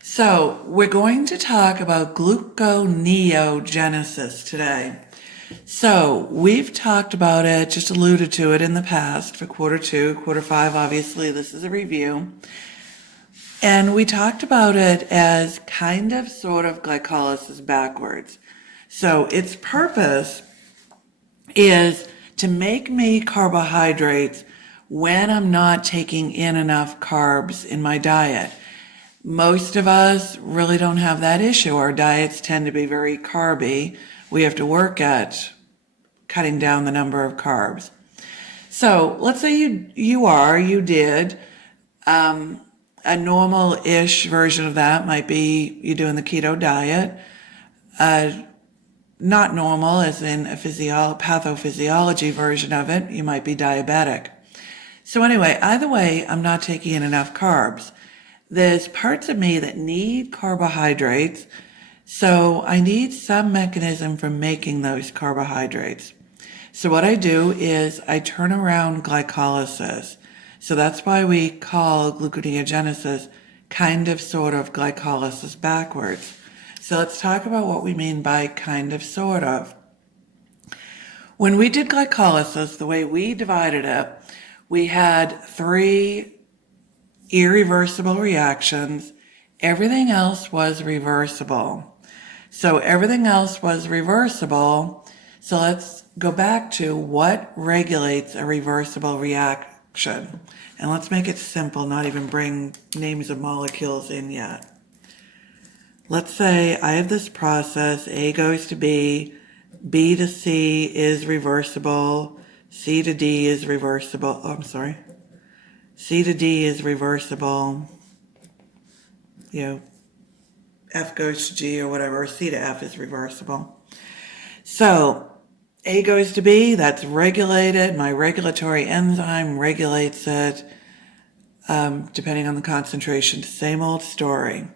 So, we're going to talk about gluconeogenesis today. So, we've talked about it, just alluded to it in the past for quarter two, quarter five. Obviously, this is a review. And we talked about it as kind of sort of glycolysis backwards. So, its purpose is to make me carbohydrates when I'm not taking in enough carbs in my diet. Most of us really don't have that issue. Our diets tend to be very carby. We have to work at cutting down the number of carbs. So let's say you did a normal-ish version of that might be you doing the keto diet. Not normal, as in a pathophysiology version of it, you might be diabetic. So anyway, either way, I'm not taking in enough carbs. There's parts of me that need carbohydrates, so I need some mechanism for making those carbohydrates. So what I do is I turn around glycolysis. So that's why we call gluconeogenesis kind of sort of glycolysis backwards. So let's talk about what we mean by kind of sort of. When we did glycolysis, the way we divided it, we had 3 irreversible reactions. Everything else was reversible. So everything else was reversible. So let's go back to what regulates a reversible reaction. And let's make it simple, not even bring names of molecules in yet. Let's say I have this process, A goes to B, B to C is reversible, C to D is reversible. C to D is reversible. F goes to G or whatever, C to F is reversible. So A goes to B, that's regulated. My regulatory enzyme regulates it, depending on the concentration. Same old story.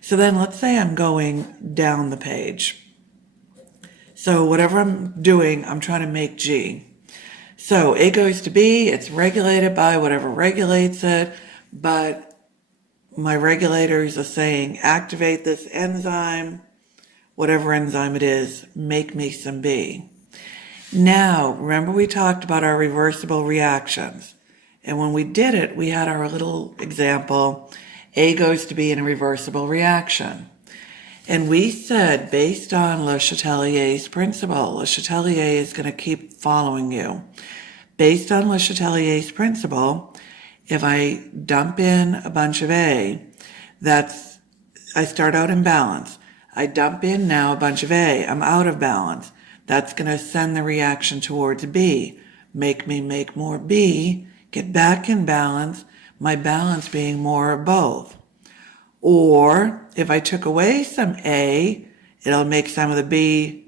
So then let's say I'm going down the page. So whatever I'm doing, I'm trying to make G. So A goes to B, it's regulated by whatever regulates it, but my regulators are saying activate this enzyme, whatever enzyme it is, make me some B. Now, remember we talked about our reversible reactions. And when we did it, we had our little example, A goes to B in a reversible reaction. And we said, based on Le Chatelier's principle, Le Chatelier is going to keep following you. Based on Le Chatelier's principle, if I dump in a bunch of A, I start out in balance. I dump in now a bunch of A, I'm out of balance. That's going to send the reaction towards B. Make me make more B, get back in balance, my balance being more of both. Or if I took away some A, it'll make some of the B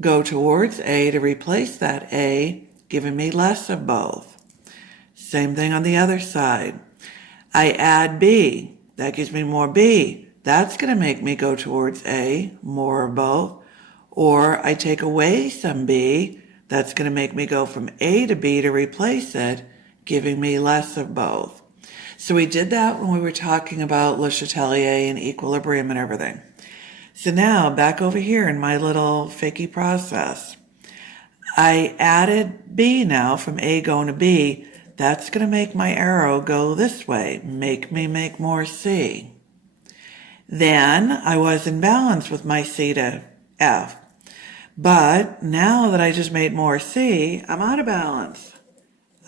go towards A to replace that A, giving me less of both. Same thing on the other side. I add B, that gives me more B. That's going to make me go towards A, more of both. Or I take away some B, that's going to make me go from A to B to replace it, giving me less of both. So we did that when we were talking about Le Chatelier and equilibrium and everything. So now back over here in my little fakey process, I added B now from A going to B. That's going to make my arrow go this way, make me make more C. Then I was in balance with my C to F. But now that I just made more C, I'm out of balance.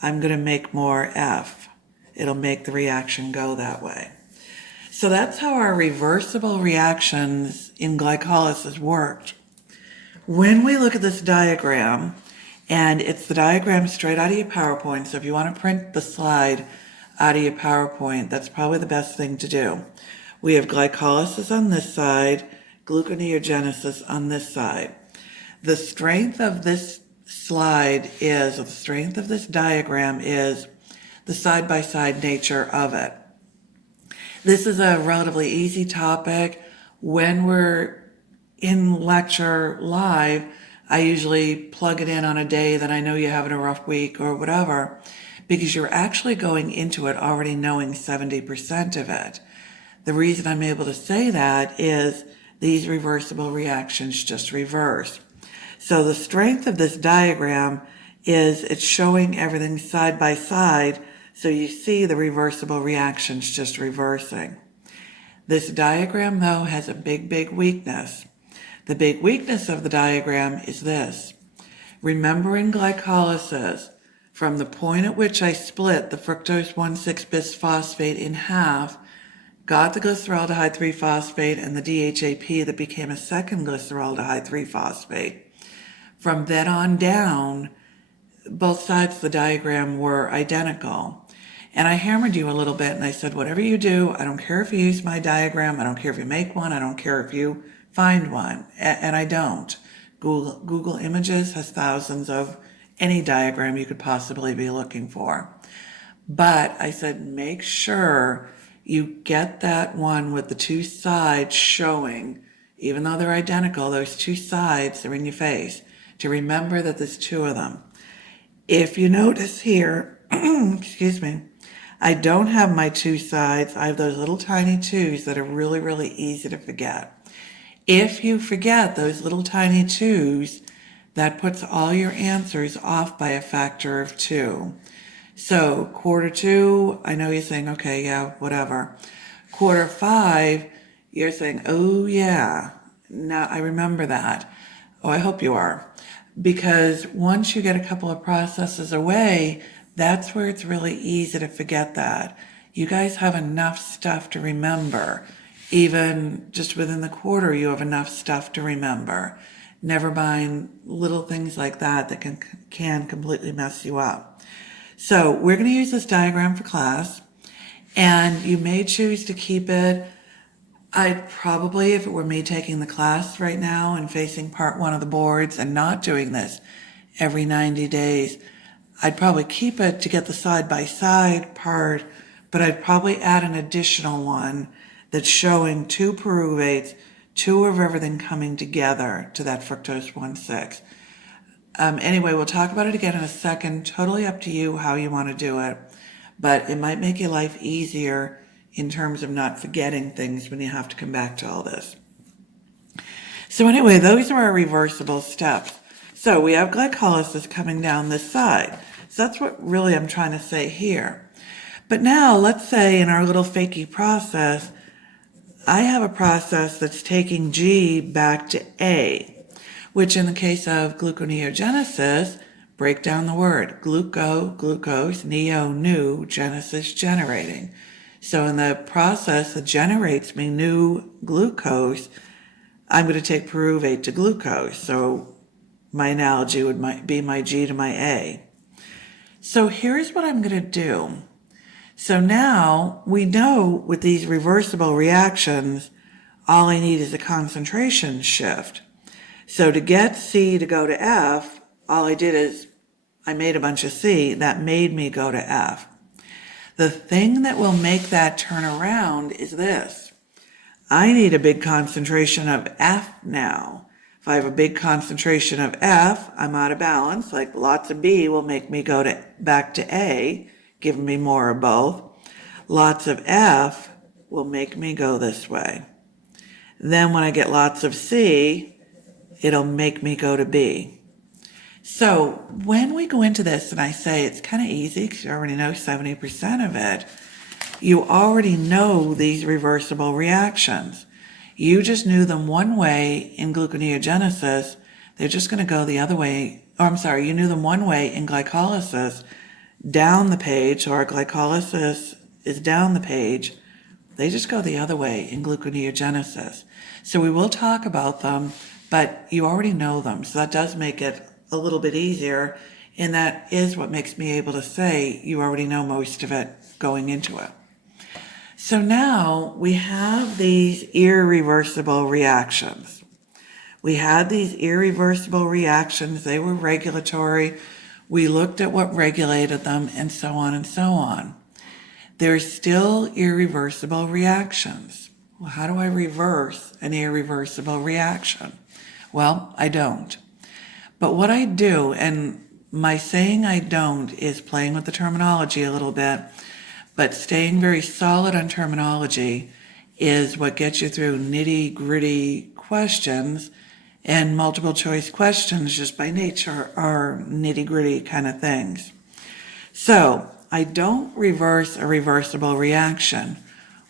I'm going to make more F. It'll make the reaction go that way. So that's how our reversible reactions in glycolysis worked. When we look at this diagram, and it's the diagram straight out of your PowerPoint, so if you want to print the slide out of your PowerPoint, that's probably the best thing to do. We have glycolysis on this side, gluconeogenesis on this side. The strength of this slide is, or the strength of this diagram is the side-by-side nature of it. This is a relatively easy topic. When we're in lecture live, I usually plug it in on a day that I know you're having a rough week or whatever, because you're actually going into it already knowing 70% of it. The reason I'm able to say that is these reversible reactions just reverse. So the strength of this diagram is it's showing everything side by side, so you see the reversible reactions just reversing. This diagram, though, has a big weakness. The big weakness of the diagram is this. Remembering glycolysis, from the point at which I split the fructose 1,6-bisphosphate in half, got the glyceraldehyde 3-phosphate and the DHAP that became a second glyceraldehyde 3-phosphate. From then on down, both sides of the diagram were identical. And I hammered you a little bit and I said, whatever you do, I don't care if you use my diagram, I don't care if you make one, I don't care if you find one. And I don't. Google Images has thousands of any diagram you could possibly be looking for. But I said, make sure you get that one with the two sides showing, even though they're identical, those two sides are in your face, to remember that there's two of them. If you notice here, excuse me, I don't have my two sides. I have those little tiny twos that are really easy to forget. If you forget those little tiny twos, that puts all your answers off by a factor of 2. So quarter 2, I know you're saying, okay, yeah, whatever. Quarter 5, you're saying, oh yeah, now I remember that. Oh, I hope you are. Because once you get a couple of processes away, that's where it's really easy to forget that. You guys have enough stuff to remember. Even just within the quarter, you have enough stuff to remember. Never mind little things like that that can completely mess you up. So we're going to use this diagram for class, and you may choose to keep it. I'd probably, if it were me taking the class right now and facing part 1 of the boards and not doing this every 90 days, I'd probably keep it to get the side-by-side part, but I'd probably add an additional one that's showing 2 pyruvates, 2 of everything coming together to that fructose 1,6. Anyway, we'll talk about it again in a second. Totally up to you how you want to do it, but it might make your life easier in terms of not forgetting things when you have to come back to all this. So anyway, those are our reversible steps. So we have glycolysis coming down this side. So that's what really I'm trying to say here. But now let's say in our little fakey process, I have a process that's taking G back to A, which in the case of gluconeogenesis, break down the word. Glucose, neo, new, genesis, generating. So in the process that generates me new glucose, I'm going to take pyruvate to glucose. So my analogy would be my G to my A. So here's what I'm going to do. So now we know with these reversible reactions, all I need is a concentration shift. So to get C to go to F, all I did is I made a bunch of C. That made me go to F. The thing that will make that turn around is this. I need a big concentration of F now. If I have a big concentration of F, I'm out of balance. Like lots of B will make me go back to A, giving me more of both. Lots of F will make me go this way. Then when I get lots of C, it'll make me go to B. So when we go into this and I say it's kind of easy because you already know 70% of it, you already know these reversible reactions. You just knew them one way in gluconeogenesis. They're just going to go the other way. You knew them one way in glycolysis down the page, so our glycolysis is down the page. They just go the other way in gluconeogenesis. So we will talk about them, but you already know them. So that does make it a little bit easier, and that is what makes me able to say you already know most of it going into it. So now we have these irreversible reactions. We had these irreversible reactions. They were regulatory. We looked at what regulated them and so on and so on. There's still irreversible reactions. Well, how do I reverse an irreversible reaction? Well, I don't. But what I do, and my saying I don't is playing with the terminology a little bit, but staying very solid on terminology, is what gets you through nitty-gritty questions, and multiple choice questions just by nature are nitty-gritty kind of things. So I don't reverse a reversible reaction.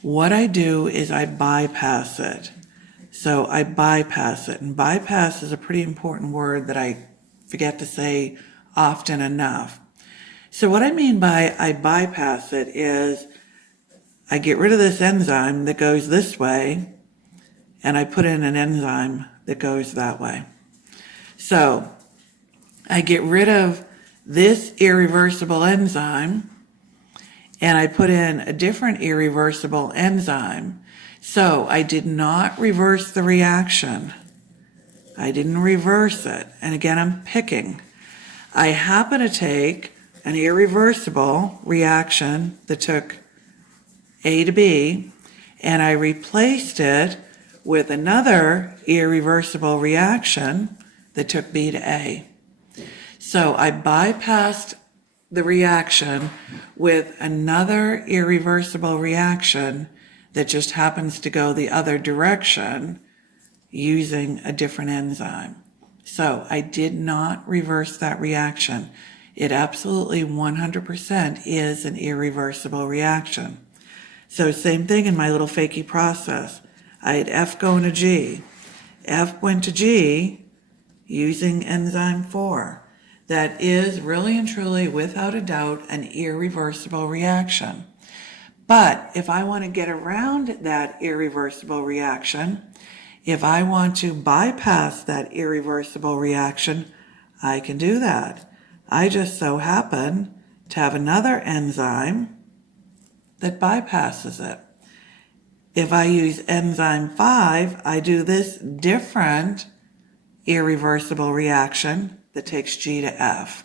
What I do is I bypass it. So I bypass it, and bypass is a pretty important word that I forget to say often enough. So what I mean by I bypass it is I get rid of this enzyme that goes this way, and I put in an enzyme that goes that way. So I get rid of this irreversible enzyme, and I put in a different irreversible enzyme. So I did not reverse the reaction. I didn't reverse it. And again, I'm picking. I happen to take an irreversible reaction that took A to B, and I replaced it with another irreversible reaction that took B to A. So I bypassed the reaction with another irreversible reaction that just happens to go the other direction using a different enzyme. So I did not reverse that reaction. It absolutely 100% is an irreversible reaction. So same thing in my little fakey process. I had F going to G. F went to G using enzyme 4. That is really and truly, without a doubt, an irreversible reaction. But if I want to get around that irreversible reaction, if I want to bypass that irreversible reaction, I can do that. I just so happen to have another enzyme that bypasses it. If I use enzyme 5, I do this different irreversible reaction that takes G to F.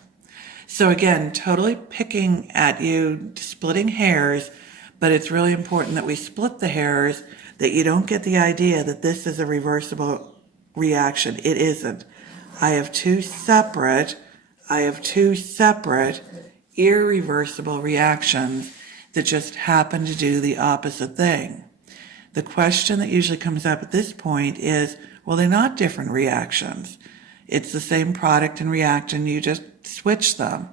So again, totally picking at you, splitting hairs, but it's really important that we split the hairs, that you don't get the idea that this is a reversible reaction. It isn't. I have two separate irreversible reactions that just happen to do the opposite thing. The question that usually comes up at this point is, well, they're not different reactions. It's the same product and reactant, you just switch them.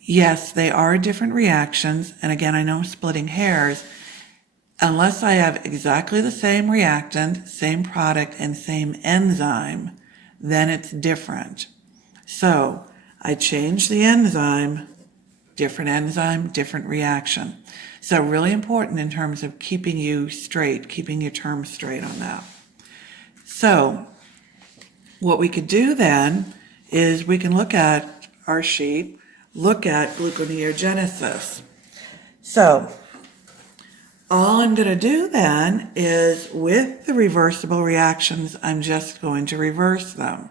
Yes, they are different reactions, and again, I know I'm splitting hairs. Unless I have exactly the same reactant, same product, and same enzyme, then it's different. So I change the enzyme, different reaction. So really important in terms of keeping you straight, keeping your terms straight on that. So what we could do then is we can look at our sheet, look at gluconeogenesis. So all I'm going to do then is, with the reversible reactions, I'm just going to reverse them.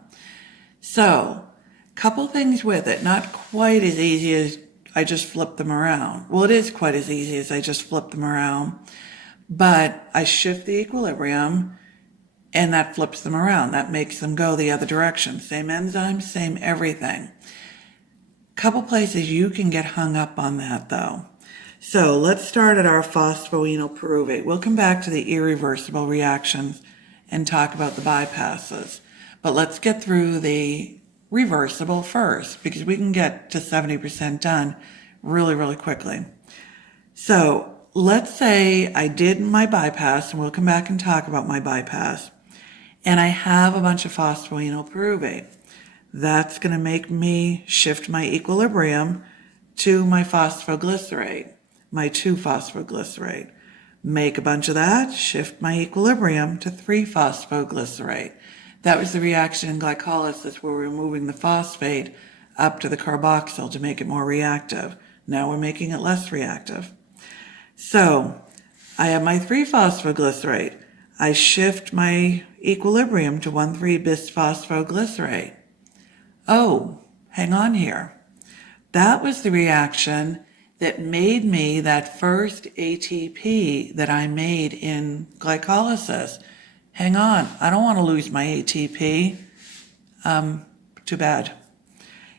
So, couple things with it. Not quite as easy as I just flip them around. Well, it is quite as easy as I just flip them around. But I shift the equilibrium, and that flips them around. That makes them go the other direction. Same enzyme, same everything. Couple places you can get hung up on that, though. So let's start at our phosphoenol pyruvate. We'll come back to the irreversible reactions and talk about the bypasses. But let's get through the reversible first, because we can get to 70% done really, really quickly. So let's say I did my bypass, and we'll come back and talk about my bypass, and I have a bunch of phosphoenol pyruvate. That's going to make me shift my equilibrium to my phosphoglycerate, my 2-phosphoglycerate. Make a bunch of that, shift my equilibrium to 3-phosphoglycerate. That was the reaction in glycolysis where we're moving the phosphate up to the carboxyl to make it more reactive. Now we're making it less reactive. So I have my 3-phosphoglycerate. I shift my equilibrium to 1,3-bisphosphoglycerate. Oh, hang on here. That was the reaction that made me that first ATP that I made in glycolysis. Hang on, I don't want to lose my ATP. Too bad.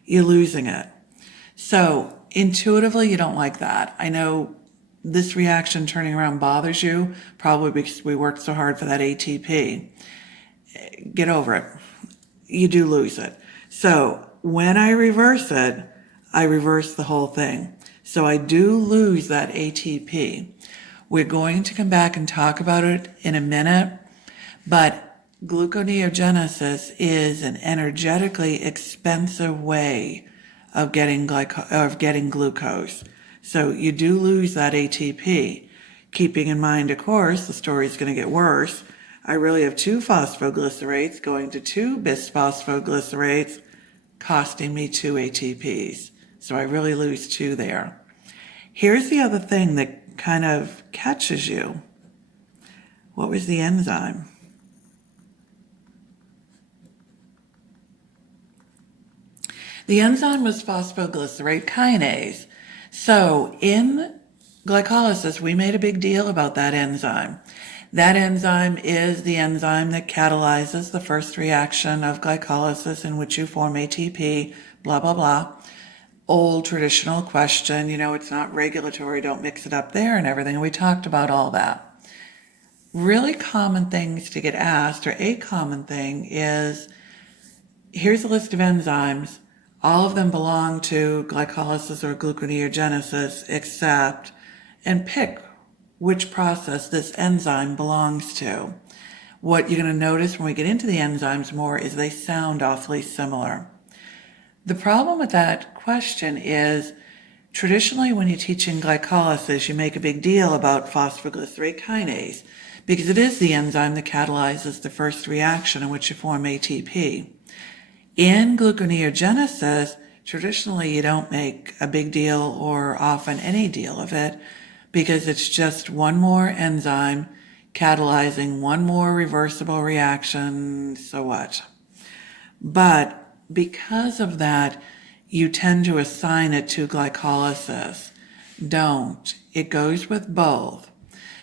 You're losing it. So intuitively, you don't like that. I know this reaction turning around bothers you, probably because we worked so hard for that ATP. Get over it. You do lose it. So when I reverse it, I reverse the whole thing. So I do lose that ATP. We're going to come back and talk about it in a minute, but gluconeogenesis is an energetically expensive way of getting glucose. So you do lose that ATP. Keeping in mind, of course, the story is going to get worse. I really have 2 phosphoglycerates going to 2 bisphosphoglycerates, costing me 2 ATPs. So I really lose 2 there. Here's the other thing that kind of catches you. What was the enzyme? The enzyme was phosphoglycerate kinase. So in glycolysis, we made a big deal about that enzyme. That enzyme is the enzyme that catalyzes the first reaction of glycolysis in which you form ATP, blah, blah, blah. Old traditional question, it's not regulatory, don't mix it up there and everything. And we talked about all that. Really common things to get asked, or a common thing is, here's a list of enzymes. All of them belong to glycolysis or gluconeogenesis, except, and pick which process this enzyme belongs to. What you're going to notice when we get into the enzymes more is they sound awfully similar. The problem with that question is, traditionally when you're teaching glycolysis, you make a big deal about phosphoglycerate kinase, because it is the enzyme that catalyzes the first reaction in which you form ATP. In gluconeogenesis, traditionally you don't make a big deal or often any deal of it, because it's just one more enzyme catalyzing one more reversible reaction, so what? But because of that, you tend to assign it to glycolysis. Don't. It goes with both.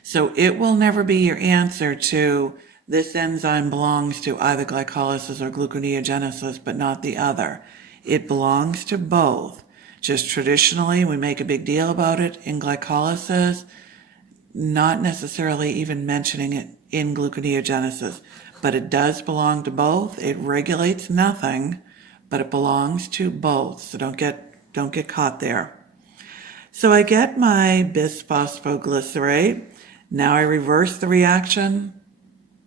So it will never be your answer to this enzyme belongs to either glycolysis or gluconeogenesis, but not the other. It belongs to both. Just traditionally, we make a big deal about it in glycolysis, not necessarily even mentioning it in gluconeogenesis, but it does belong to both. It regulates nothing, but it belongs to both. So don't get caught there. So I get my bisphosphoglycerate. Now I reverse the reaction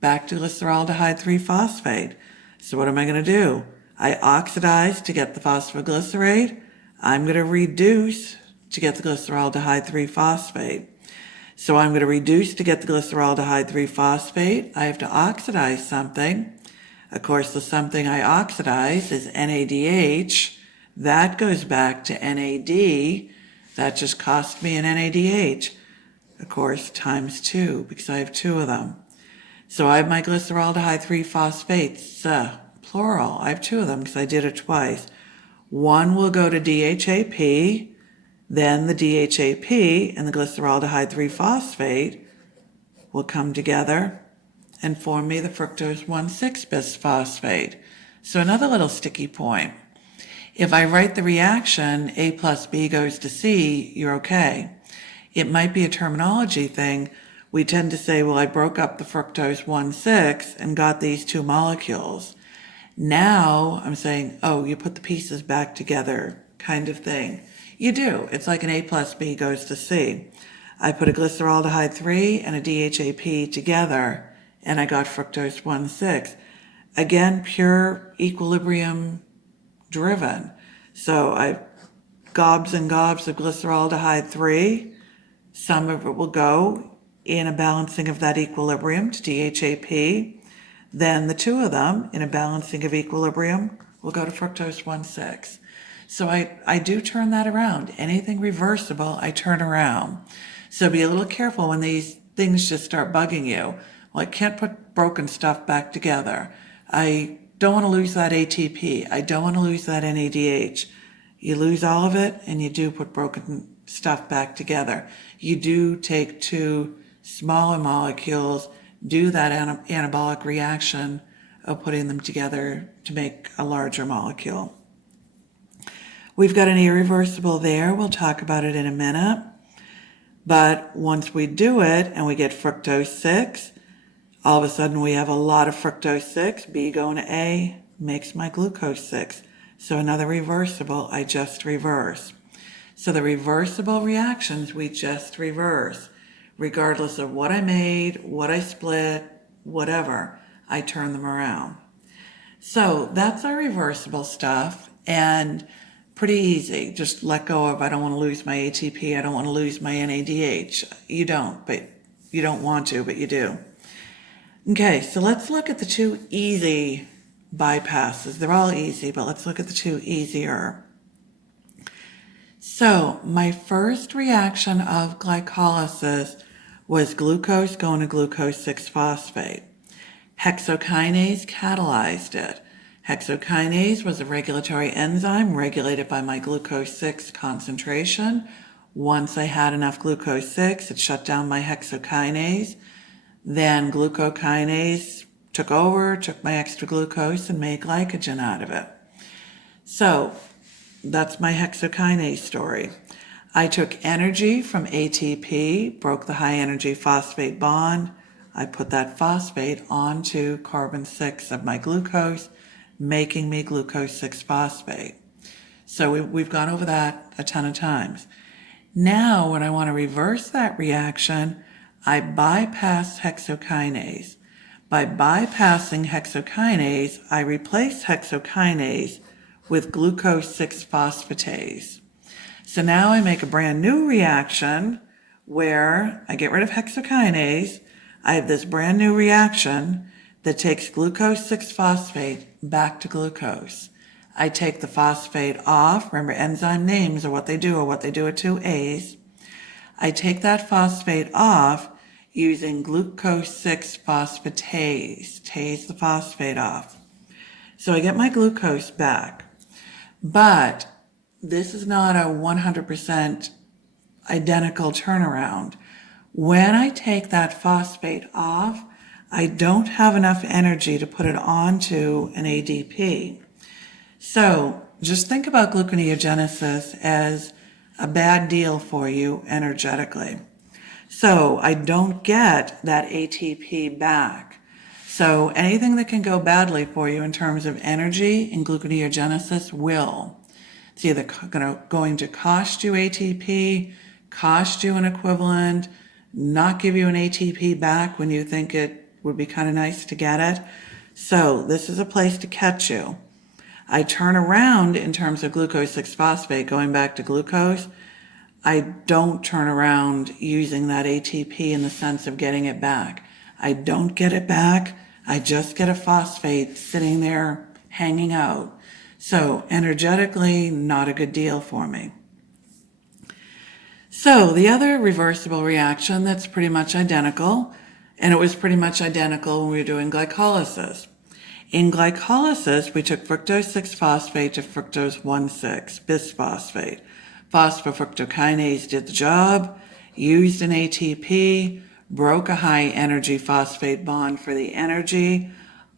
back to glyceraldehyde 3-phosphate. So what am I going to do? I oxidize to get the phosphoglycerate. I'm going to reduce to get the glyceraldehyde 3-phosphate. So I'm going to reduce to get the glyceraldehyde 3-phosphate. I have to oxidize something. Of course, the something I oxidize is NADH. That goes back to NAD. That just cost me an NADH. Of course, times 2, because I have 2 of them. So I have my glyceraldehyde 3-phosphates, plural. I have 2 of them because I did it twice. One will go to DHAP, then the DHAP and the glyceraldehyde 3-phosphate will come together and form me the fructose 1,6 bisphosphate. So another little sticky point. If I write the reaction A plus B goes to C, you're okay. It might be a terminology thing. We tend to say, well, I broke up the fructose 1,6 and got these 2 molecules. Now I'm saying, oh, you put the pieces back together kind of thing. You do. It's like an A plus B goes to C. I put a glyceraldehyde 3 and a DHAP together, and I got fructose 1,6. Again, pure equilibrium driven. So I gobs and gobs of glyceraldehyde 3. Some of it will go in a balancing of that equilibrium to DHAP. Then the 2 of them, in a balancing of equilibrium, will go to fructose 1,6. So I do turn that around. Anything reversible, I turn around. So be a little careful when these things just start bugging you. Well, I can't put broken stuff back together. I don't want to lose that ATP. I don't want to lose that NADH. You lose all of it, and you do put broken stuff back together. You do take 2 smaller molecules, do that anabolic reaction of putting them together to make a larger molecule. We've got an irreversible there. We'll talk about it in a minute. But once we do it and we get fructose 6, all of a sudden we have a lot of fructose 6, B going to A makes my glucose 6. So another reversible, I just reverse. So the reversible reactions we just reverse. Regardless of what I made, what I split, whatever, I turn them around. So that's our reversible stuff, and pretty easy. Just let go of, I don't want to lose my ATP, I don't want to lose my NADH. You don't want to, but you do. Okay, so let's look at the two easy bypasses. They're all easy, but let's look at the two easier. So my first reaction of glycolysis was glucose going to glucose 6-phosphate. Hexokinase catalyzed it. Hexokinase was a regulatory enzyme regulated by my glucose 6 concentration. Once I had enough glucose 6, it shut down my hexokinase. Then glucokinase took over, took my extra glucose and made glycogen out of it. So that's my hexokinase story. I took energy from ATP, broke the high energy phosphate bond. I put that phosphate onto carbon 6 of my glucose, making me glucose 6-phosphate. So we've gone over that a ton of times. Now, when I want to reverse that reaction, I bypass hexokinase. By bypassing hexokinase, I replace hexokinase with glucose 6-phosphatase. So now I make a brand new reaction where I get rid of hexokinase. I have this brand new reaction that takes glucose 6-phosphate back to glucose. I take the phosphate off. Remember, enzyme names are what they do at 2 A's. I take that phosphate off using glucose 6-phosphatase. Tase the phosphate off. So I get my glucose back. But this is not a 100% identical turnaround. When I take that phosphate off, I don't have enough energy to put it onto an ADP. So just think about gluconeogenesis as a bad deal for you energetically. So I don't get that ATP back. So anything that can go badly for you in terms of energy in gluconeogenesis will. It's either going to cost you ATP, cost you an equivalent, not give you an ATP back when you think it would be kind of nice to get it. So this is a place to catch you. I turn around in terms of glucose 6-phosphate, going back to glucose. I don't turn around using that ATP in the sense of getting it back. I don't get it back. I just get a phosphate sitting there hanging out. So energetically, not a good deal for me. So the other reversible reaction that's pretty much identical, and it was pretty much identical when we were doing glycolysis. In glycolysis, we took fructose 6-phosphate to fructose 1,6 bisphosphate. Phosphofructokinase did the job, used an ATP, broke a high energy phosphate bond for the energy.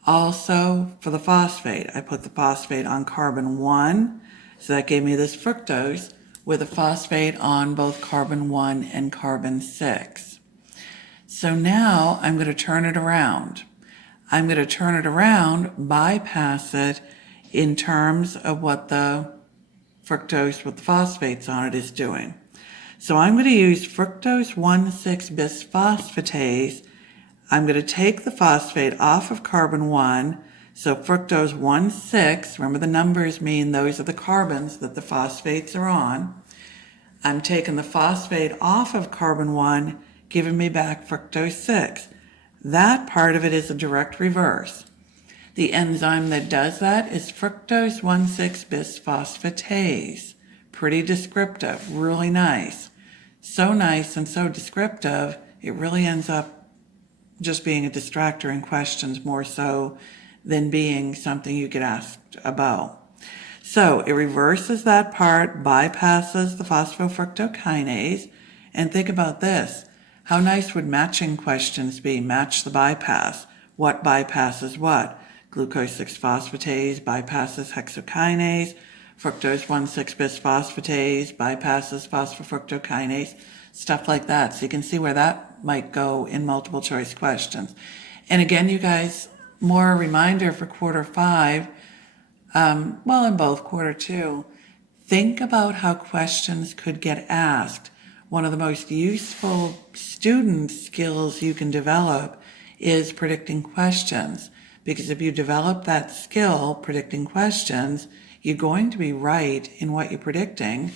Also, for the phosphate, I put the phosphate on carbon 1, so that gave me this fructose with a phosphate on both carbon 1 and carbon 6. So now I'm going to turn it around. I'm going to turn it around, bypass it in terms of what the fructose with the phosphates on it is doing. So I'm going to use fructose 1,6 bisphosphatase. I'm going to take the phosphate off of carbon 1. So fructose 1,6, remember the numbers mean those are the carbons that the phosphates are on. I'm taking the phosphate off of carbon 1, giving me back fructose 6. That part of it is a direct reverse. The enzyme that does that is fructose 1,6 bisphosphatase. Pretty descriptive, really nice. So nice and so descriptive, it really ends up just being a distractor in questions more so than being something you get asked about. So it reverses that part, bypasses the phosphofructokinase, and think about this. How nice would matching questions be? Match the bypass. What bypasses what? Glucose 6-phosphatase bypasses hexokinase. Fructose 1,6 bisphosphatase bypasses phosphofructokinase. stuff like that. So you can see where that might go in multiple choice questions. And again, you guys, more a reminder for quarter 5, well, in both quarter 2, think about how questions could get asked. One of the most useful student skills you can develop is predicting questions. Because if you develop that skill, predicting questions, you're going to be right in what you're predicting.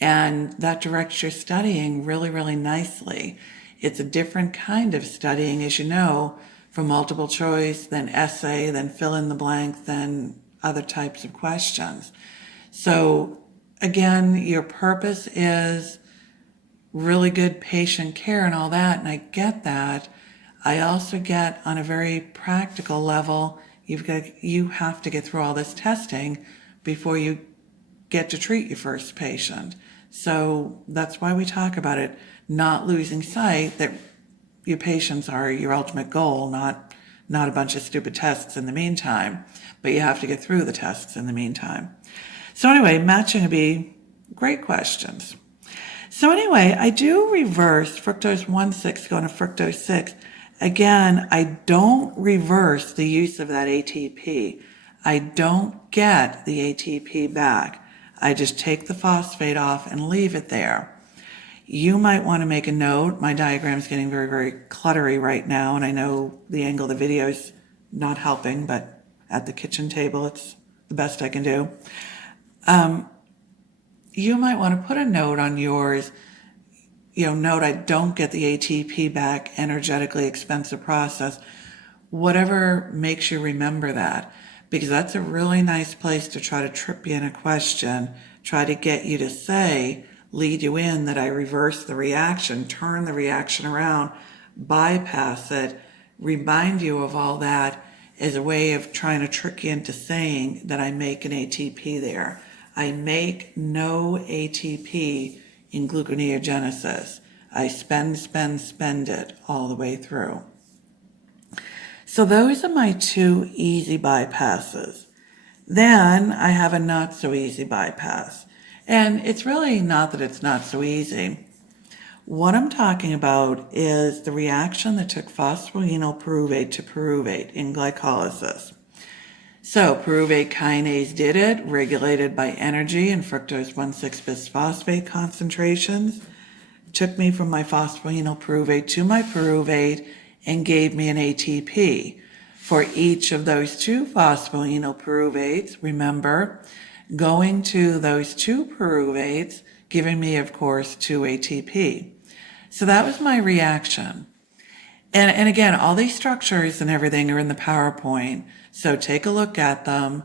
And that directs your studying really, really nicely. It's a different kind of studying, as you know, from multiple choice, then essay, then fill in the blank, then other types of questions. So again, your purpose is really good patient care and all that, and I get that. I also get, on a very practical level, you have to get through all this testing before you get to treat your first patient. So that's why we talk about it, not losing sight that your patients are your ultimate goal, not a bunch of stupid tests in the meantime, but you have to get through the tests in the meantime. So anyway, matching would be great questions. So anyway, I do reverse fructose 1,6 going to fructose 6. Again, I don't reverse the use of that ATP. I don't get the ATP back. I just take the phosphate off and leave it there. You might want to make a note. My diagram's getting very, very cluttery right now, and I know the angle of the video's not helping, but at the kitchen table, it's the best I can do. You might want to put a note on yours, note I don't get the ATP back, energetically expensive process, whatever makes you remember that, because that's a really nice place to try to trip you in a question, try to get you to say, lead you in that I reverse the reaction, turn the reaction around, bypass it, remind you of all that as a way of trying to trick you into saying that I make an ATP there. I make no ATP in gluconeogenesis. I spend it all the way through. So those are my 2 easy bypasses. Then I have a not so easy bypass. And it's really not that it's not so easy. What I'm talking about is the reaction that took phosphoenol pyruvate to pyruvate in glycolysis. So pyruvate kinase did it, regulated by energy and fructose 1,6 bisphosphate concentrations, took me from my phosphoenol pyruvate to my pyruvate and gave me an ATP. For each of those 2 phosphoenol pyruvates, remember, going to those 2 pyruvates, giving me, of course, 2 ATP. So that was my reaction. And again, all these structures and everything are in the PowerPoint, so take a look at them,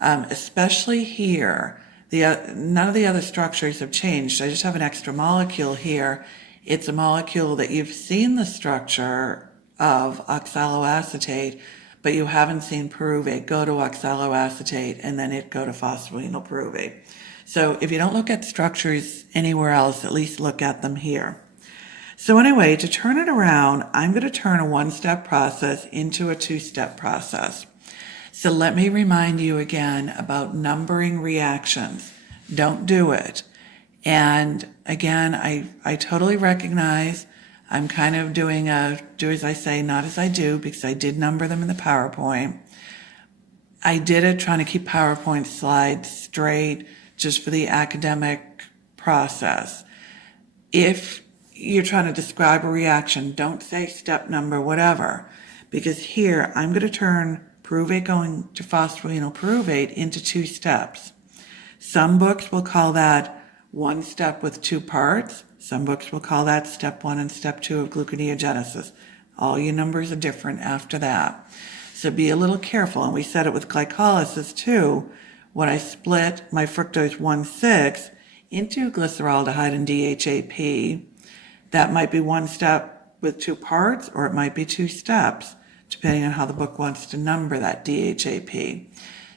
especially here. None of the other structures have changed. I just have an extra molecule here. It's a molecule that you've seen the structure of oxaloacetate, but you haven't seen pyruvate go to oxaloacetate and then it go to phosphoenol pyruvate. So if you don't look at structures anywhere else, at least look at them here. So anyway, to turn it around, I'm going to turn a 1-step process into a 2-step process. So let me remind you again about numbering reactions. Don't do it. And again, I totally recognize I'm kind of doing a do as I say, not as I do, because I did number them in the PowerPoint. I did it trying to keep PowerPoint slides straight just for the academic process. If you're trying to describe a reaction, don't say step number, whatever, because here I'm going to turn pyruvate going to phosphoenol pyruvate into 2 steps. Some books will call that 1 step with 2 parts. Some books will call that step 1 and step 2 of gluconeogenesis. All your numbers are different after that. So be a little careful. And we said it with glycolysis too. When I split my fructose 1,6 into glyceraldehyde and DHAP, that might be 1 step with 2 parts, or it might be 2 steps, depending on how the book wants to number that DHAP.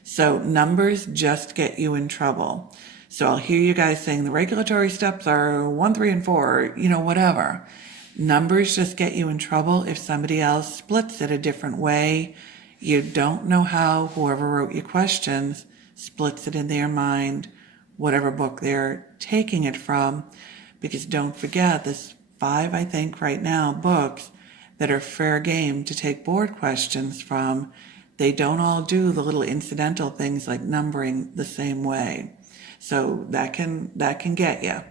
So numbers just get you in trouble. So I'll hear you guys saying the regulatory steps are 1, 3, and 4, whatever. Numbers just get you in trouble if somebody else splits it a different way. You don't know how whoever wrote your questions splits it in their mind, whatever book they're taking it from. because don't forget, there's 5, I think, right now, books that are fair game to take board questions from. They don't all do the little incidental things like numbering the same way. So that can get you.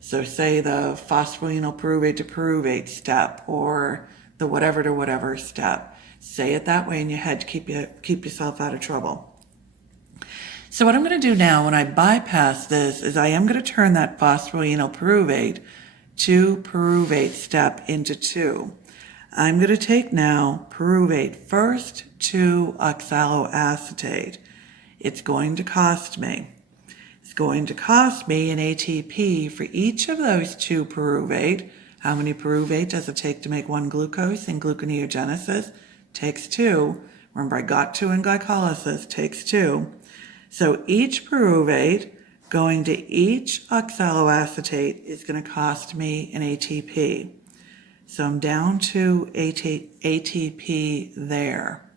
So say the phosphoenol pyruvate to pyruvate step, or the whatever to whatever step. Say it that way in your head to keep yourself out of trouble. So what I'm going to do now when I bypass this is I am going to turn that phosphoenol pyruvate to pyruvate step into 2. I'm going to take now pyruvate first to oxaloacetate. It's going to cost me. It's going to cost me an ATP for each of those 2 pyruvate. How many pyruvate does it take to make 1 glucose in gluconeogenesis? Takes 2. Remember, I got 2 in glycolysis, takes 2. So each pyruvate going to each oxaloacetate is going to cost me an ATP. So I'm down to ATP there.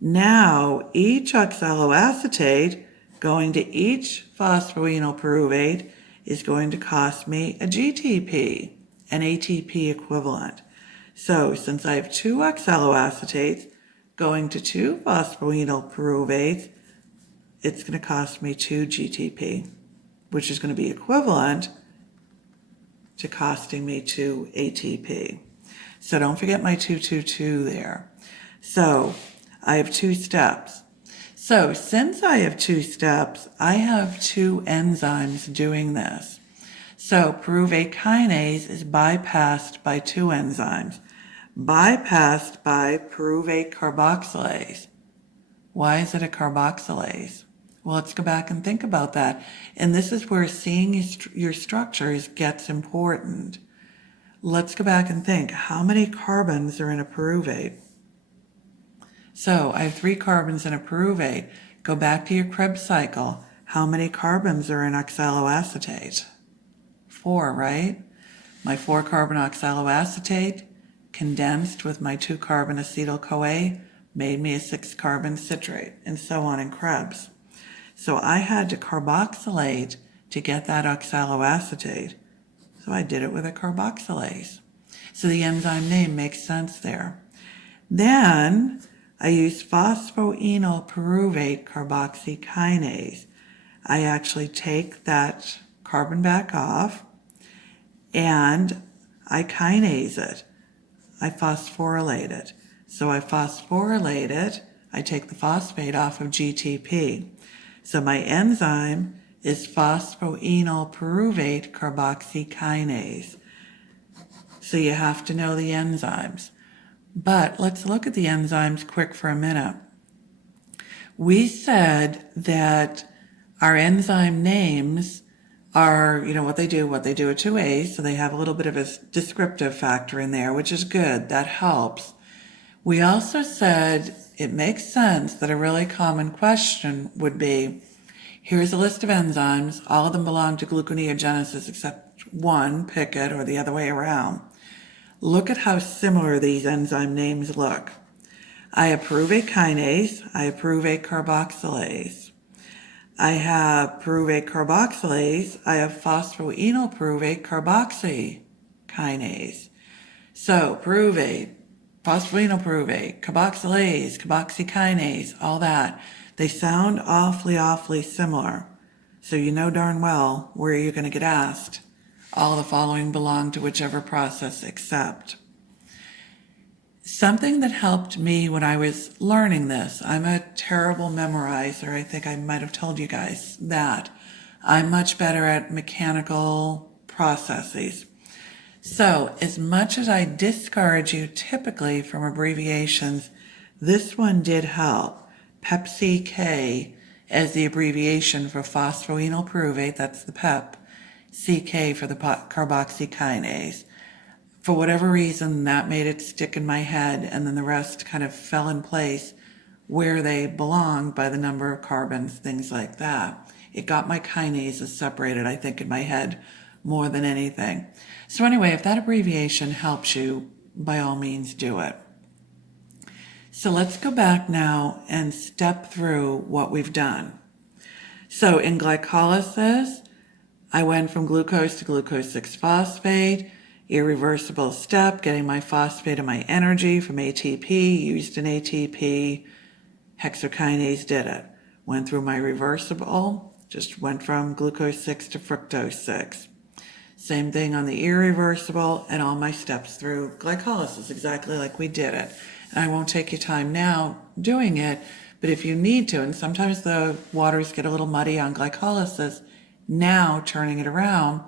Now, each oxaloacetate going to each phosphoenol pyruvate is going to cost me a GTP, an ATP equivalent. So since I have 2 oxaloacetates going to 2 phosphoenol pyruvates, it's going to cost me 2 GTP, which is going to be equivalent to costing me 2 ATP. So don't forget my 222 there. So I have 2 steps. So since I have 2 steps, I have 2 enzymes doing this. So pyruvate kinase is bypassed by 2 enzymes, bypassed by pyruvate carboxylase. Why is it a carboxylase? Well, let's go back and think about that. And this is where seeing your structures gets important. Let's go back and think. How many carbons are in a pyruvate? So I have 3 carbons in a pyruvate. Go back to your Krebs cycle. How many carbons are in oxaloacetate? 4, right? My 4 carbon oxaloacetate condensed with my 2 carbon acetyl-CoA made me a 6 carbon citrate, and so on in Krebs. So I had to carboxylate to get that oxaloacetate. So I did it with a carboxylase. So the enzyme name makes sense there. Then I used phosphoenol pyruvate carboxykinase. I actually take that carbon back off and I kinase it. I phosphorylate it. So I phosphorylate it. I take the phosphate off of GTP. So my enzyme is phosphoenol pyruvate carboxykinase. So you have to know the enzymes. But let's look at the enzymes quick for a minute. We said that our enzyme names are, what they do at 2A, so they have a little bit of a descriptive factor in there, which is good. That helps. We also said it makes sense that a really common question would be, here's a list of enzymes. All of them belong to gluconeogenesis except one, pick it, or the other way around. Look at how similar these enzyme names look. I have pyruvate kinase. I have pyruvate carboxylase. I have pyruvate carboxylase. I have phosphoenol pyruvate carboxykinase. So pyruvate, phosphoenol pyruvate, carboxylase, carboxykinase, all that. They sound awfully similar. So you know darn well where you're going to get asked. All the following belong to whichever process except. Something that helped me when I was learning this, I'm a terrible memorizer. I think I might have told you guys that. I'm much better at mechanical processes. So as much as I discourage you typically from abbreviations, this one did help. PEP-CK as the abbreviation for phosphoenol pyruvate, that's the PEP, CK for the carboxykinase. For whatever reason, that made it stick in my head, and then the rest kind of fell in place where they belonged by the number of carbons, things like that. It got my kinases separated, I think, in my head more than anything. So anyway, if that abbreviation helps you, by all means do it. So let's go back now and step through what we've done. So in glycolysis, I went from glucose to glucose 6-phosphate, irreversible step, getting my phosphate and my energy from ATP, used an ATP, hexokinase did it. Went through my reversible, just went from glucose 6 to fructose 6. Same thing on the irreversible and all my steps through glycolysis, exactly like we did it. And I won't take your time now doing it, but if you need to, and sometimes the waters get a little muddy on glycolysis, now turning it around,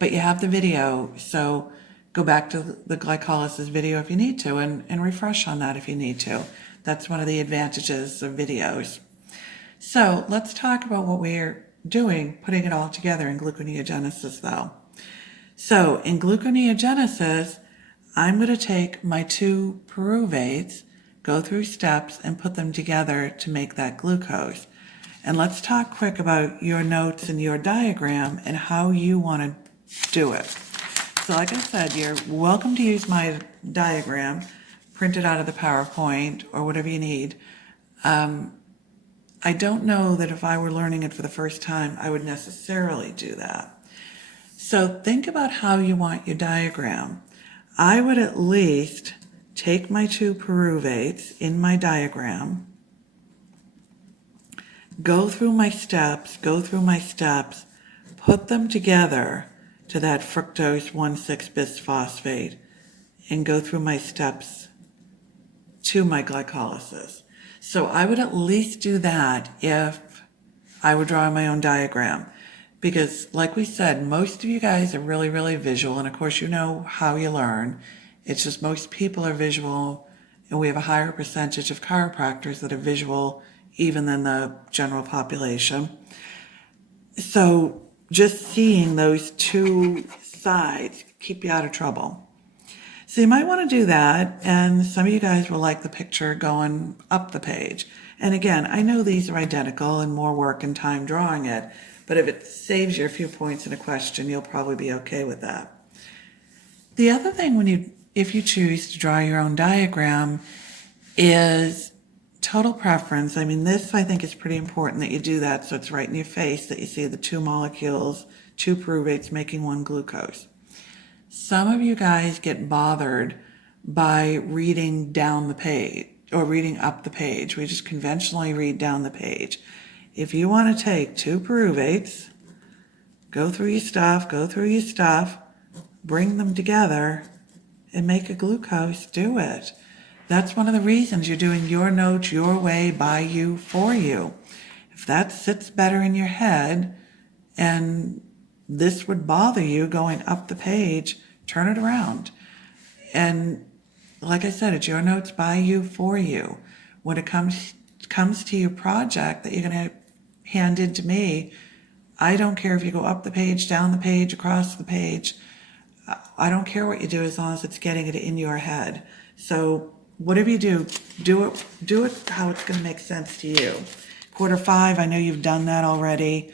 but you have the video, so go back to the glycolysis video if you need to and refresh on that if you need to. That's one of the advantages of videos. So let's talk about what we're doing, putting it all together in gluconeogenesis though. So in gluconeogenesis, I'm going to take my 2 pyruvates, go through steps, and put them together to make that glucose. And let's talk quick about your notes and your diagram and how you want to do it. So like I said, you're welcome to use my diagram, print it out of the PowerPoint or whatever you need. I don't know that if I were learning it for the first time, I would necessarily do that. So think about how you want your diagram. I would at least take my 2 pyruvates in my diagram, go through my steps, put them together to that fructose 1,6-bisphosphate, and go through my steps to my glycolysis. So I would at least do that if I were drawing my own diagram. Because like we said, most of you guys are really, really visual. And of course, you know how you learn. It's just most people are visual, and we have a higher percentage of chiropractors that are visual even than the general population. So just seeing those 2 sides keep you out of trouble. So you might want to do that, and some of you guys will like the picture going up the page. And again, I know these are identical and more work and time drawing it, but if it saves you a few points in a question, you'll probably be okay with that. The other thing if you choose to draw your own diagram is total preference. I mean, this I think is pretty important that you do that so it's right in your face that you see the 2 molecules, 2 pyruvates making 1 glucose. Some of you guys get bothered by reading down the page or reading up the page. We just conventionally read down the page. If you want to take 2 pyruvates, go through your stuff, bring them together, and make a glucose, do it. That's one of the reasons you're doing your notes your way, by you, for you. If that sits better in your head and this would bother you going up the page, turn it around. And like I said, it's your notes by you, for you. When it comes to your project that you're going to hand in to me, I don't care if you go up the page, down the page, across the page. I don't care what you do as long as it's getting it in your head. So whatever you do it how it's going to make sense to you. Quarter 5, I know you've done that already.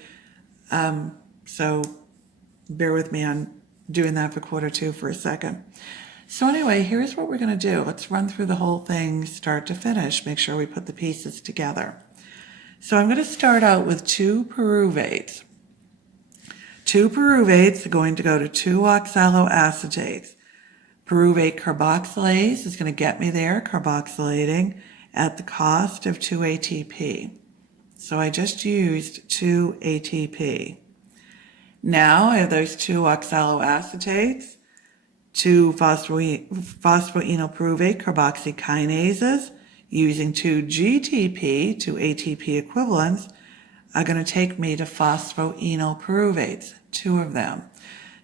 So bear with me on doing that for quarter 2 for a second. So anyway, here's what we're going to do. Let's run through the whole thing start to finish, make sure we put the pieces together. So I'm going to start out with 2 pyruvates. 2 pyruvates are going to go to 2 oxaloacetates. Pyruvate carboxylase is going to get me there, carboxylating, at the cost of 2 ATP. So I just used 2 ATP. Now I have those 2 oxaloacetates, 2 phosphoenolpyruvate carboxykinases, using 2 GTP, 2 ATP equivalents, are going to take me to phosphoenolpyruvates, 2 of them.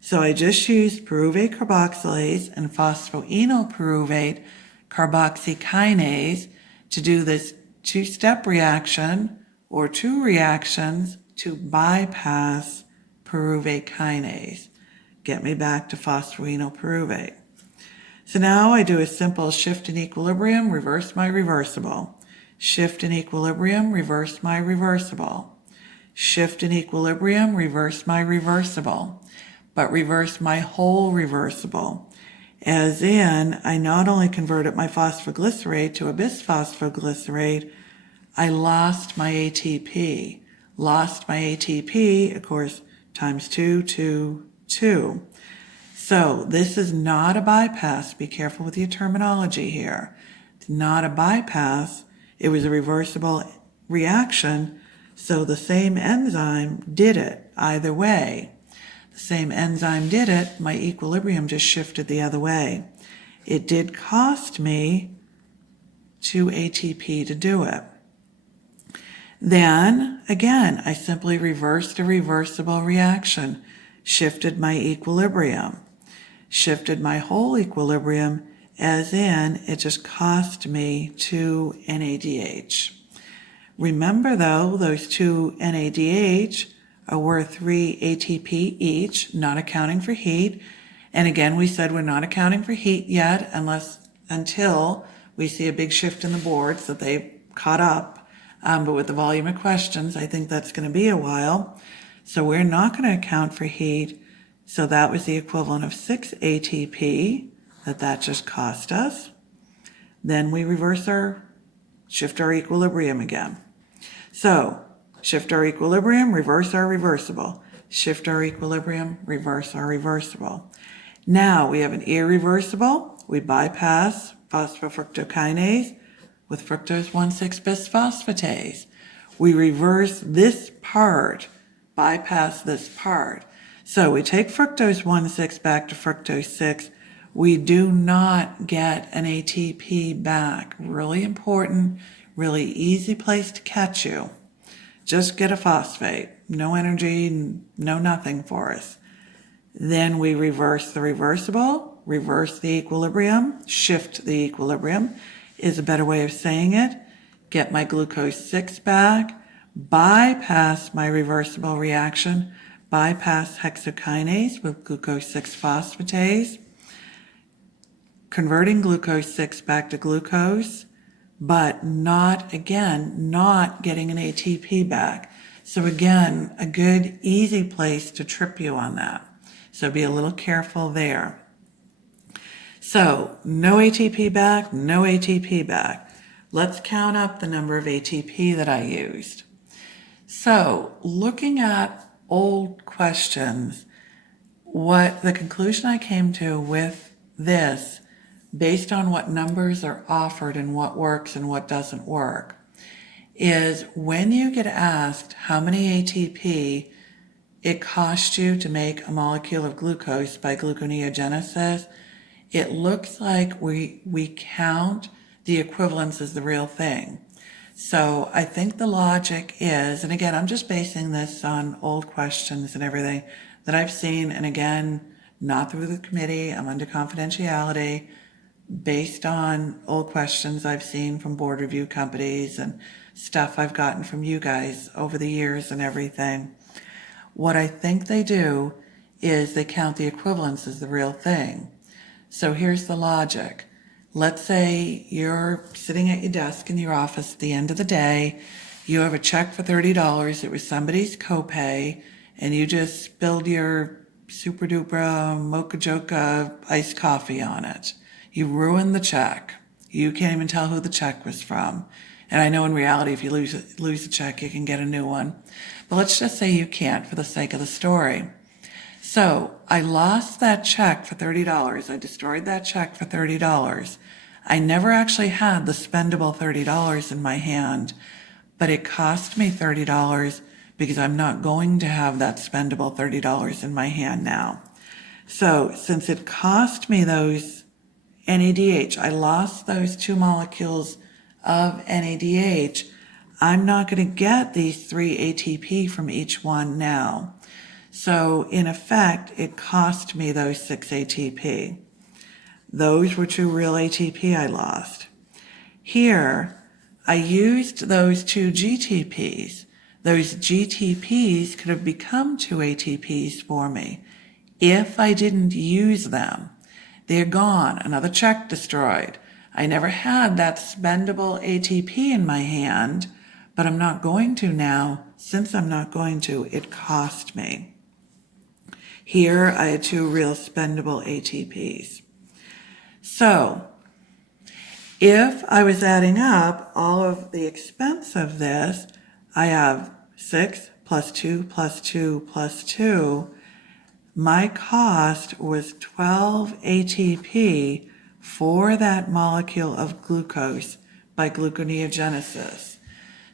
So I just used pyruvate carboxylase and phosphoenolpyruvate carboxykinase to do this 2-step reaction or 2 reactions to bypass pyruvate kinase. Get me back to phosphoenolpyruvate. So now I do a simple shift in equilibrium, reverse my reversible. Shift in equilibrium, reverse my reversible. Shift in equilibrium, reverse my reversible. But reverse my whole reversible. As in, I not only converted my phosphoglycerate to a bisphosphoglycerate, I lost my ATP. Lost my ATP, of course, times 2, 2, 2. So this is not a bypass. Be careful with your terminology here. It's not a bypass. It was a reversible reaction. So the same enzyme did it either way. The same enzyme did it. My equilibrium just shifted the other way. It did cost me 2 ATP to do it. Then, again, I simply reversed a reversible reaction, shifted my equilibrium, shifted my whole equilibrium, as in it just cost me 2 NADH. Remember, though, those 2 NADH are worth 3 ATP each, not accounting for heat. And again, we said we're not accounting for heat yet until we see a big shift in the boards that they've caught up. But with the volume of questions, I think that's going to be a while. So we're not going to account for heat. So that was the equivalent of 6 ATP that just cost us. Then we shift our equilibrium again. So shift our equilibrium, reverse our reversible. Shift our equilibrium, reverse our reversible. Now we have an irreversible. We bypass phosphofructokinase with fructose 1,6-bisphosphatase. We reverse this part, bypass this part. So we take fructose 1,6 back to fructose 6. We do not get an ATP back. Really important, really easy place to catch you. Just get a phosphate. No energy, no nothing for us. Then we reverse the reversible, reverse the equilibrium, shift the equilibrium is a better way of saying it. Get my glucose 6 back, bypass my reversible reaction, bypass hexokinase with glucose 6 phosphatase, converting glucose 6 back to glucose, but not getting an ATP back. So again, a good, easy place to trip you on that. So be a little careful there. So no ATP back, no ATP back. Let's count up the number of ATP that I used. So looking at old questions, what the conclusion I came to with this, based on what numbers are offered and what works and what doesn't work, is when you get asked how many ATP it costs you to make a molecule of glucose by gluconeogenesis, it looks like we count the equivalence as the real thing. So I think the logic is, and again, I'm just basing this on old questions and everything that I've seen, and again, not through the committee, I'm under confidentiality, based on old questions I've seen from board review companies and stuff I've gotten from you guys over the years and everything. What I think they do is they count the equivalence as the real thing. So here's the logic. Let's say you're sitting at your desk in your office at the end of the day. You have a check for $30. It was somebody's copay, and you just spilled your super duper mocha joca iced coffee on it. You ruined the check. You can't even tell who the check was from. And I know in reality, if you lose a check, you can get a new one. But let's just say you can't for the sake of the story. So I lost that check for $30. I destroyed that check for $30. I never actually had the spendable $30 in my hand, but it cost me $30 because I'm not going to have that spendable $30 in my hand now. So since it cost me those NADH, I lost those 2 molecules of NADH, I'm not going to get these 3 ATP from each one now. So in effect, it cost me those 6 ATP. Those were 2 real ATP I lost. Here, I used those 2 GTPs. Those GTPs could have become 2 ATPs for me if I didn't use them. They're gone, another check destroyed. I never had that spendable ATP in my hand, but I'm not going to now. Since I'm not going to, it cost me. Here, I had 2 real spendable ATPs. So, if I was adding up all of the expense of this, I have 6 plus 2 plus 2 plus 2, my cost was 12 ATP for that molecule of glucose by gluconeogenesis.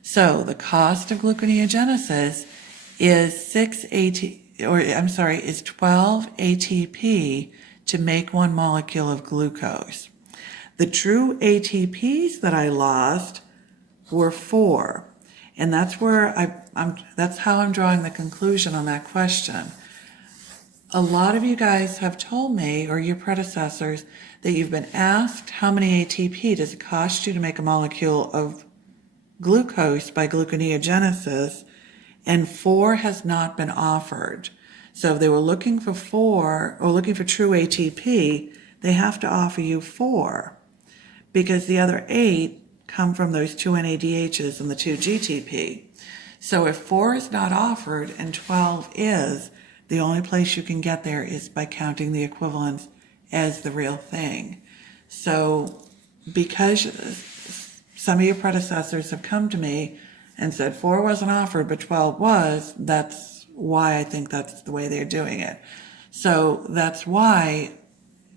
So the cost of gluconeogenesis is 12 ATP to make one molecule of glucose. The true ATPs that I lost were 4. And that's where that's how I'm drawing the conclusion on that question. A lot of you guys have told me, or your predecessors, that you've been asked how many ATP does it cost you to make a molecule of glucose by gluconeogenesis, and 4 has not been offered. So if they were looking for 4, or looking for true ATP, they have to offer you 4, because the other 8 come from those 2 NADHs and the 2 GTP. So if 4 is not offered and 12 is, the only place you can get there is by counting the equivalents as the real thing. So because some of your predecessors have come to me and said 4 wasn't offered, but 12 was, that's why I think that's the way they're doing it. So that's why,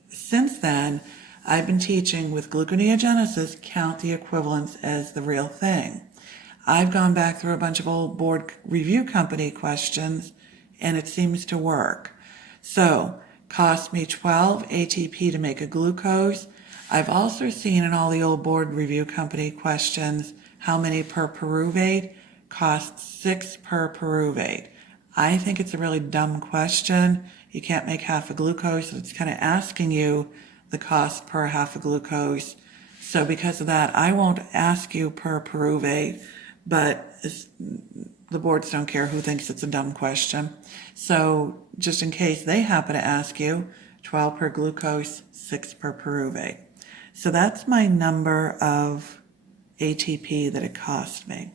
since then, I've been teaching with gluconeogenesis, count the equivalents as the real thing. I've gone back through a bunch of old board review company questions, and it seems to work. So, cost me 12 ATP to make a glucose. I've also seen in all the old board review company questions how many per pyruvate. Costs 6 per pyruvate. I think it's a really dumb question. You can't make half a glucose. It's kind of asking you the cost per half a glucose. So because of that, I won't ask you per pyruvate, but the boards don't care who thinks it's a dumb question. So just in case they happen to ask you, 12 per glucose, 6 per pyruvate. So that's my number of ATP that it cost me.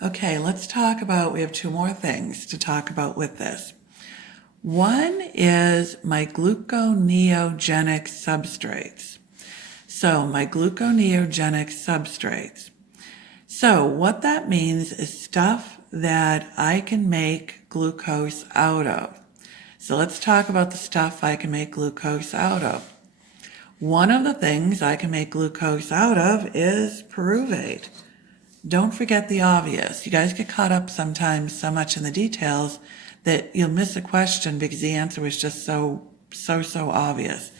Okay, let's talk about, we have 2 more things to talk about with this. One is my gluconeogenic substrates. So my gluconeogenic substrates. So what that means is stuff that I can make glucose out of. So let's talk about the stuff I can make glucose out of. One of the things I can make glucose out of is pyruvate. Don't forget the obvious. You guys get caught up sometimes so much in the details that you'll miss a question because the answer was just so obvious.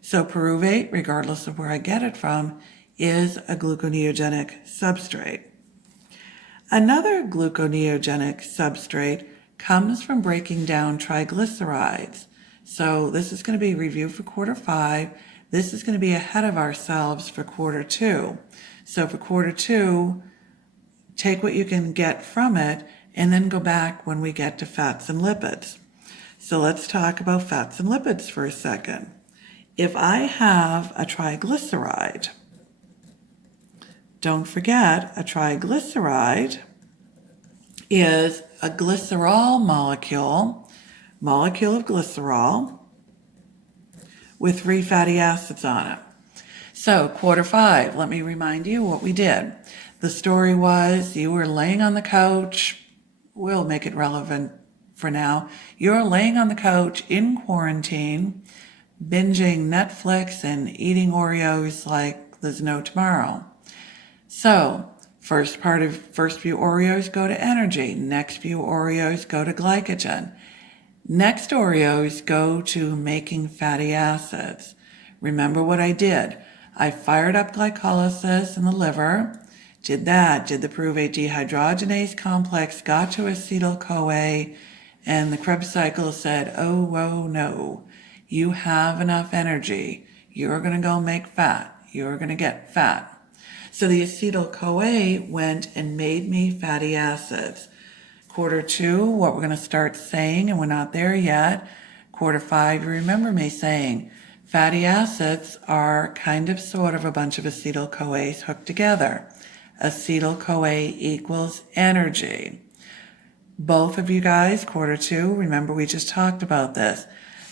So pyruvate, regardless of where I get it from, is a gluconeogenic substrate. Another gluconeogenic substrate comes from breaking down triglycerides. So this is going to be review for quarter 5. This is going to be ahead of ourselves for quarter 2. So for quarter 2, take what you can get from it and then go back when we get to fats and lipids. So let's talk about fats and lipids for a second. If I have a triglyceride, don't forget a triglyceride is a glycerol molecule of glycerol with 3 fatty acids on it. So quarter 5, let me remind you what we did. The story was you were laying on the couch. We'll make it relevant for now. You're laying on the couch in quarantine, binging Netflix and eating Oreos like there's no tomorrow. So first few Oreos go to energy. Next few Oreos go to glycogen. Next Oreos go to making fatty acids. Remember what I did. I fired up glycolysis in the liver. Did the pyruvate dehydrogenase complex, got to acetyl-CoA, and the Krebs cycle said, oh no, you have enough energy. You're going to go make fat. You're going to get fat. So the acetyl-CoA went and made me fatty acids. Quarter 2, what we're going to start saying, and we're not there yet. Quarter 5, you remember me saying, fatty acids are kind of sort of a bunch of acetyl-CoAs hooked together. Acetyl-CoA equals energy. Both of you guys, quarter 2, remember we just talked about this.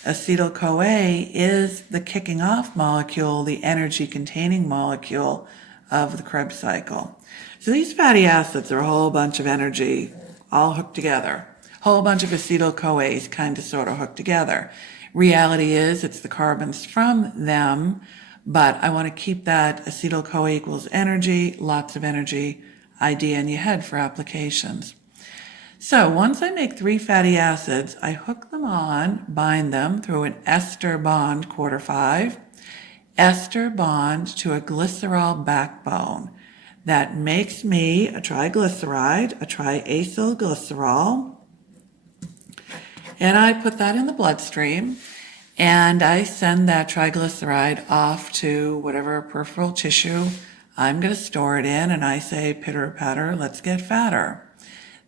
Acetyl-CoA is the kicking off molecule, the energy-containing molecule of the Krebs cycle. So these fatty acids are a whole bunch of energy all hooked together. Whole bunch of acetyl-CoAs kind of sort of hooked together. Reality is it's the carbons from them, but I want to keep that acetyl-CoA equals energy, lots of energy idea in your head for applications. So once I make 3 fatty acids, I hook them on, bind them through an ester bond, quarter 5, ester bond to a glycerol backbone. That makes me a triglyceride, a triacylglycerol. And I put that in the bloodstream, and I send that triglyceride off to whatever peripheral tissue I'm going to store it in, and I say, pitter patter, let's get fatter.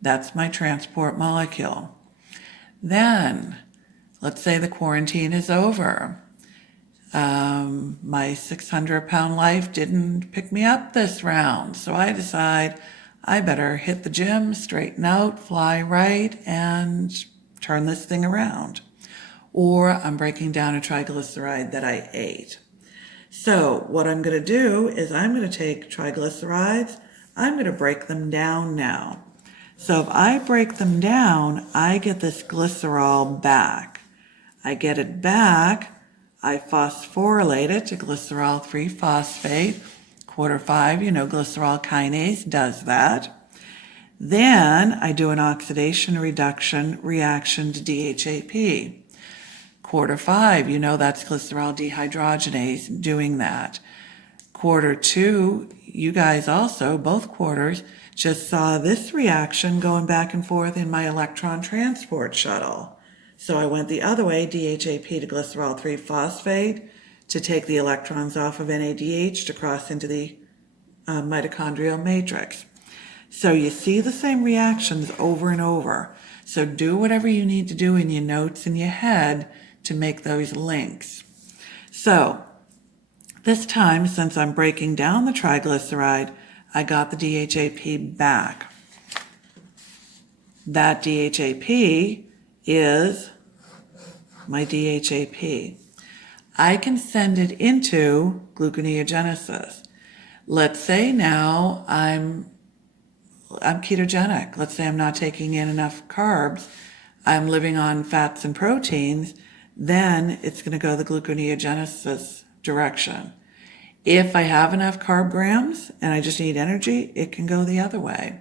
That's my transport molecule. Then, let's say the quarantine is over. My 600-pound life didn't pick me up this round, so I decide I better hit the gym, straighten out, fly right, and turn this thing around. Or I'm breaking down a triglyceride that I ate. So what I'm going to do is I'm going to take triglycerides, I'm going to break them down now. So if I break them down, I get this glycerol back. I get it back, I phosphorylate it to glycerol 3-phosphate, quarter 5, glycerol kinase does that. Then I do an oxidation reduction reaction to DHAP. Quarter 5, that's glycerol dehydrogenase doing that. Quarter 2, you guys also, both quarters, just saw this reaction going back and forth in my electron transport shuttle. So I went the other way, DHAP to glycerol 3-phosphate, to take the electrons off of NADH to cross into the mitochondrial matrix. So you see the same reactions over and over. So do whatever you need to do in your notes in your head to make those links. So this time, since I'm breaking down the triglyceride, I got the DHAP back. That DHAP is my DHAP. I can send it into gluconeogenesis. Let's say now I'm ketogenic. Let's say I'm not taking in enough carbs. I'm living on fats and proteins. Then it's going to go the gluconeogenesis direction. If I have enough carb grams and I just need energy, it can go the other way.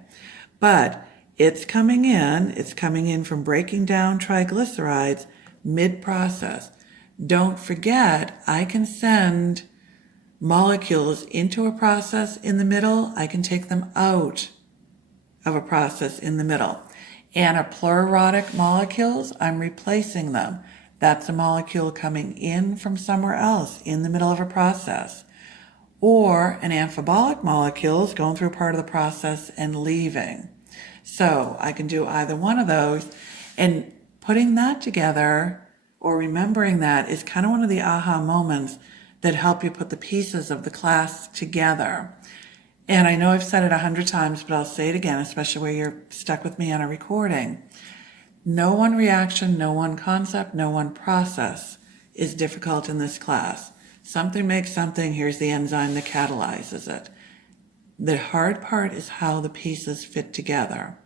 But it's coming in from breaking down triglycerides mid-process. Don't forget, I can send molecules into a process in the middle. I can take them out of a process in the middle. Anaplerotic molecules, I'm replacing them. That's a molecule coming in from somewhere else in the middle of a process. Or an amphibolic molecule is going through part of the process and leaving. So I can do either one of those, and putting that together or remembering that is kind of one of the aha moments that help you put the pieces of the class together. And I know I've said it 100 times, but I'll say it again, especially where you're stuck with me on a recording. No one reaction, no one concept, no one process is difficult in this class. Something makes something, here's the enzyme that catalyzes it. The hard part is how the pieces fit together.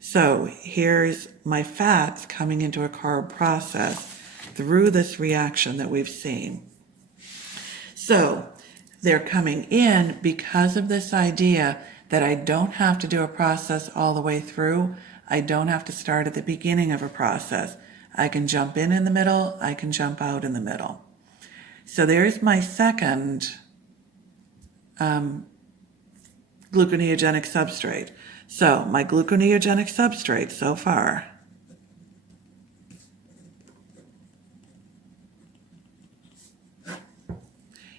So here's my fats coming into a carb process through this reaction that we've seen. So they're coming in because of this idea that I don't have to do a process all the way through. I don't have to start at the beginning of a process. I can jump in the middle. I can jump out in the middle. So there's my second gluconeogenic substrate. So my gluconeogenic substrate so far.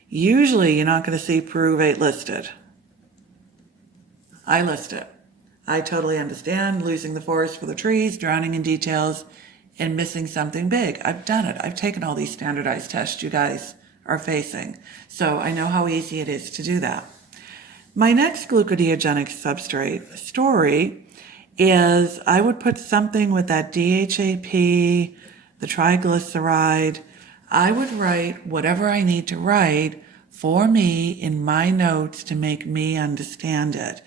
Usually you're not going to see pyruvate listed. I list it. I totally understand losing the forest for the trees, drowning in details, and missing something big. I've done it. I've taken all these standardized tests you guys are facing. So I know how easy it is to do that. My next gluconeogenic substrate story is I would put something with that DHAP, the triglyceride. I would write whatever I need to write for me in my notes to make me understand it.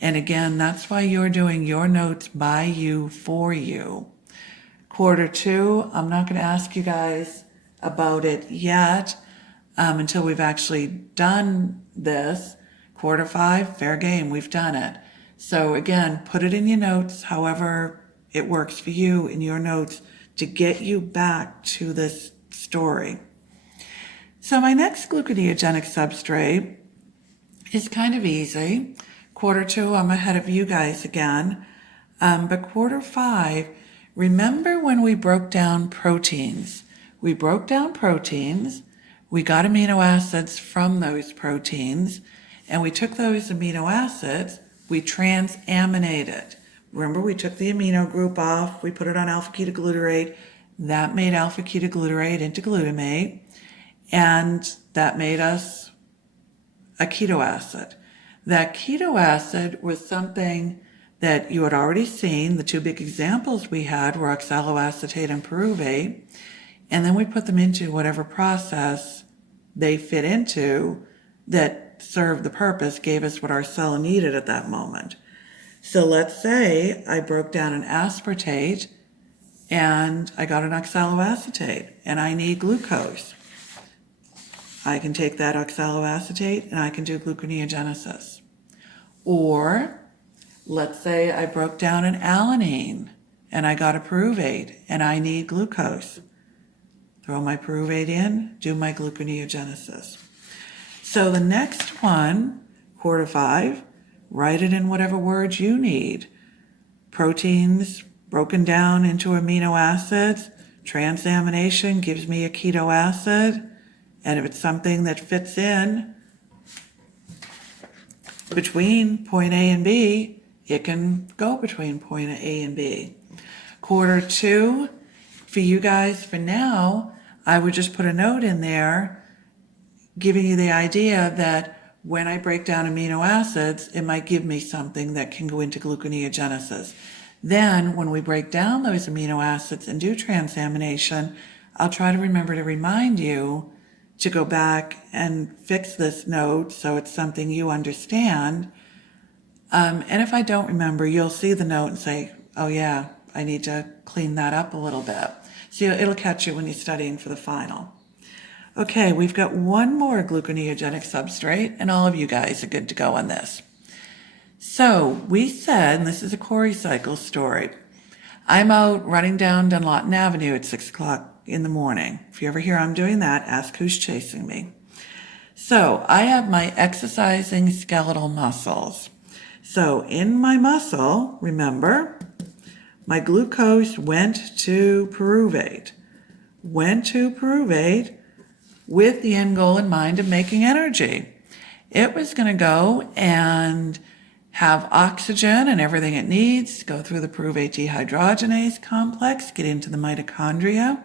And again, that's why you're doing your notes by you, for you. Quarter 2, I'm not going to ask you guys about it yet until we've actually done this. Quarter 5, fair game, we've done it. So again, put it in your notes, however it works for you in your notes to get you back to this story. So my next gluconeogenic substrate is kind of easy. Quarter 2, I'm ahead of you guys again. But quarter 5, remember when we broke down proteins? We broke down proteins, we got amino acids from those proteins, and we took those amino acids, we transaminated. Remember, we took the amino group off, we put it on alpha-ketoglutarate, that made alpha-ketoglutarate into glutamate, and that made us a keto acid. That keto acid was something that you had already seen. The 2 big examples we had were oxaloacetate and pyruvate, and then we put them into whatever process they fit into that served the purpose, gave us what our cell needed at that moment. So let's say I broke down an aspartate and I got an oxaloacetate and I need glucose. I can take that oxaloacetate and I can do gluconeogenesis. Or let's say I broke down an alanine and I got a pyruvate and I need glucose. Throw my pyruvate in, do my gluconeogenesis. So the next one, quarter 5, write it in whatever words you need. Proteins broken down into amino acids, transamination gives me a keto acid, and if it's something that fits in between point A and B, it can go between point A and B. Quarter 2, for you guys for now, I would just put a note in there giving you the idea that when I break down amino acids, it might give me something that can go into gluconeogenesis. Then when we break down those amino acids and do transamination, I'll try to remember to remind you to go back and fix this note so it's something you understand. And if I don't remember, you'll see the note and say, oh yeah, I need to clean that up a little bit. So it'll catch you when you're studying for the final. Okay, we've got one more gluconeogenic substrate, and all of you guys are good to go on this. So we said, and this is a Cori cycle story, I'm out running down Dunlawton Avenue at 6 o'clock in the morning. If you ever hear I'm doing that, ask who's chasing me. So I have my exercising skeletal muscles. So in my muscle, remember, my glucose went to pyruvate. With the end goal in mind of making energy. It was going to go and have oxygen and everything it needs, go through the pyruvate dehydrogenase complex, get into the mitochondria,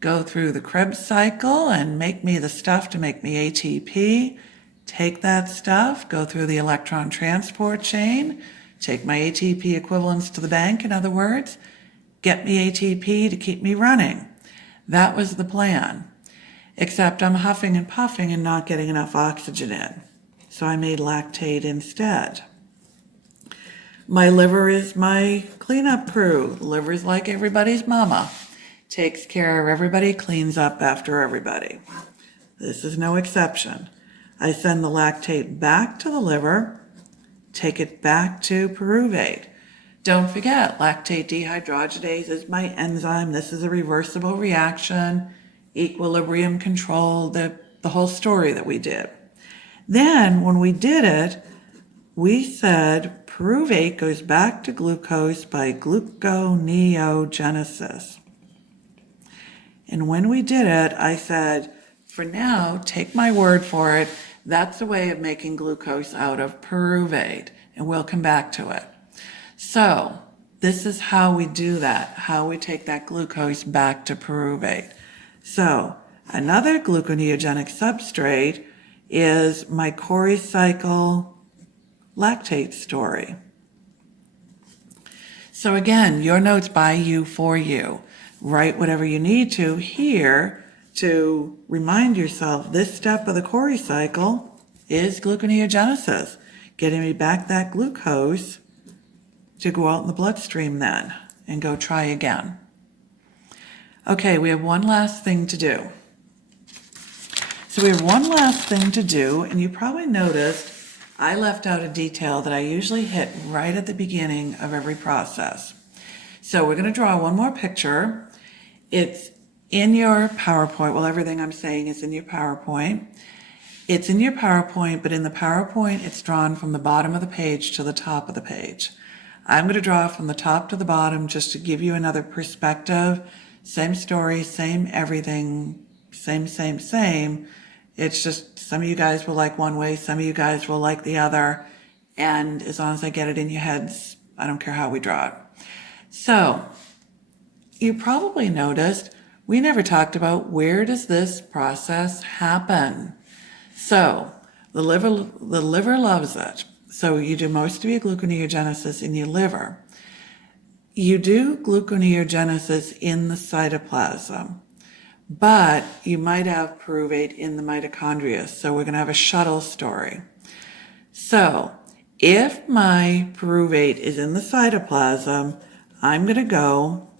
go through the Krebs cycle and make me the stuff to make me ATP, take that stuff, go through the electron transport chain, take my ATP equivalents to the bank, in other words, get me ATP to keep me running. That was the plan. Except I'm huffing and puffing and not getting enough oxygen in. So I made lactate instead. My liver is my cleanup crew. The liver is like everybody's mama. Takes care of everybody, cleans up after everybody. This is no exception. I send the lactate back to the liver, take it back to pyruvate. Don't forget, lactate dehydrogenase is my enzyme. This is a reversible reaction. Equilibrium control, the whole story that we did. Then when we did it, we said pyruvate goes back to glucose by gluconeogenesis. And when we did it, I said, for now, take my word for it, that's a way of making glucose out of pyruvate, and we'll come back to it. So this is how we do that, how we take that glucose back to pyruvate. So another gluconeogenic substrate is my Cori cycle lactate story. So again, your notes by you, for you. Write whatever you need to here to remind yourself this step of the Cori cycle is gluconeogenesis. getting me back that glucose to go out in the bloodstream then and go try again. Okay, we have one last thing to do. So we have one last thing to do, and you probably noticed I left out a detail that I usually hit right at the beginning of every process. So we're going to draw one more picture. It's in your PowerPoint. Well, everything I'm saying is in your PowerPoint. It's in your PowerPoint, but in the PowerPoint, it's drawn from the bottom of the page to the top of the page. I'm going to draw from the top to the bottom just to give you another perspective. Same story, same everything, same. It's just some of you guys will like one way, some of you guys will like the other. And as long as I get it in your heads, I don't care how we draw it. So you probably noticed we never talked about where does this process happen. So the liver loves it. So you do most of your gluconeogenesis in your liver. You do gluconeogenesis in the cytoplasm, but you might have pyruvate in the mitochondria. So we're going to have a shuttle story. So if my pyruvate is in the cytoplasm, I'm going to go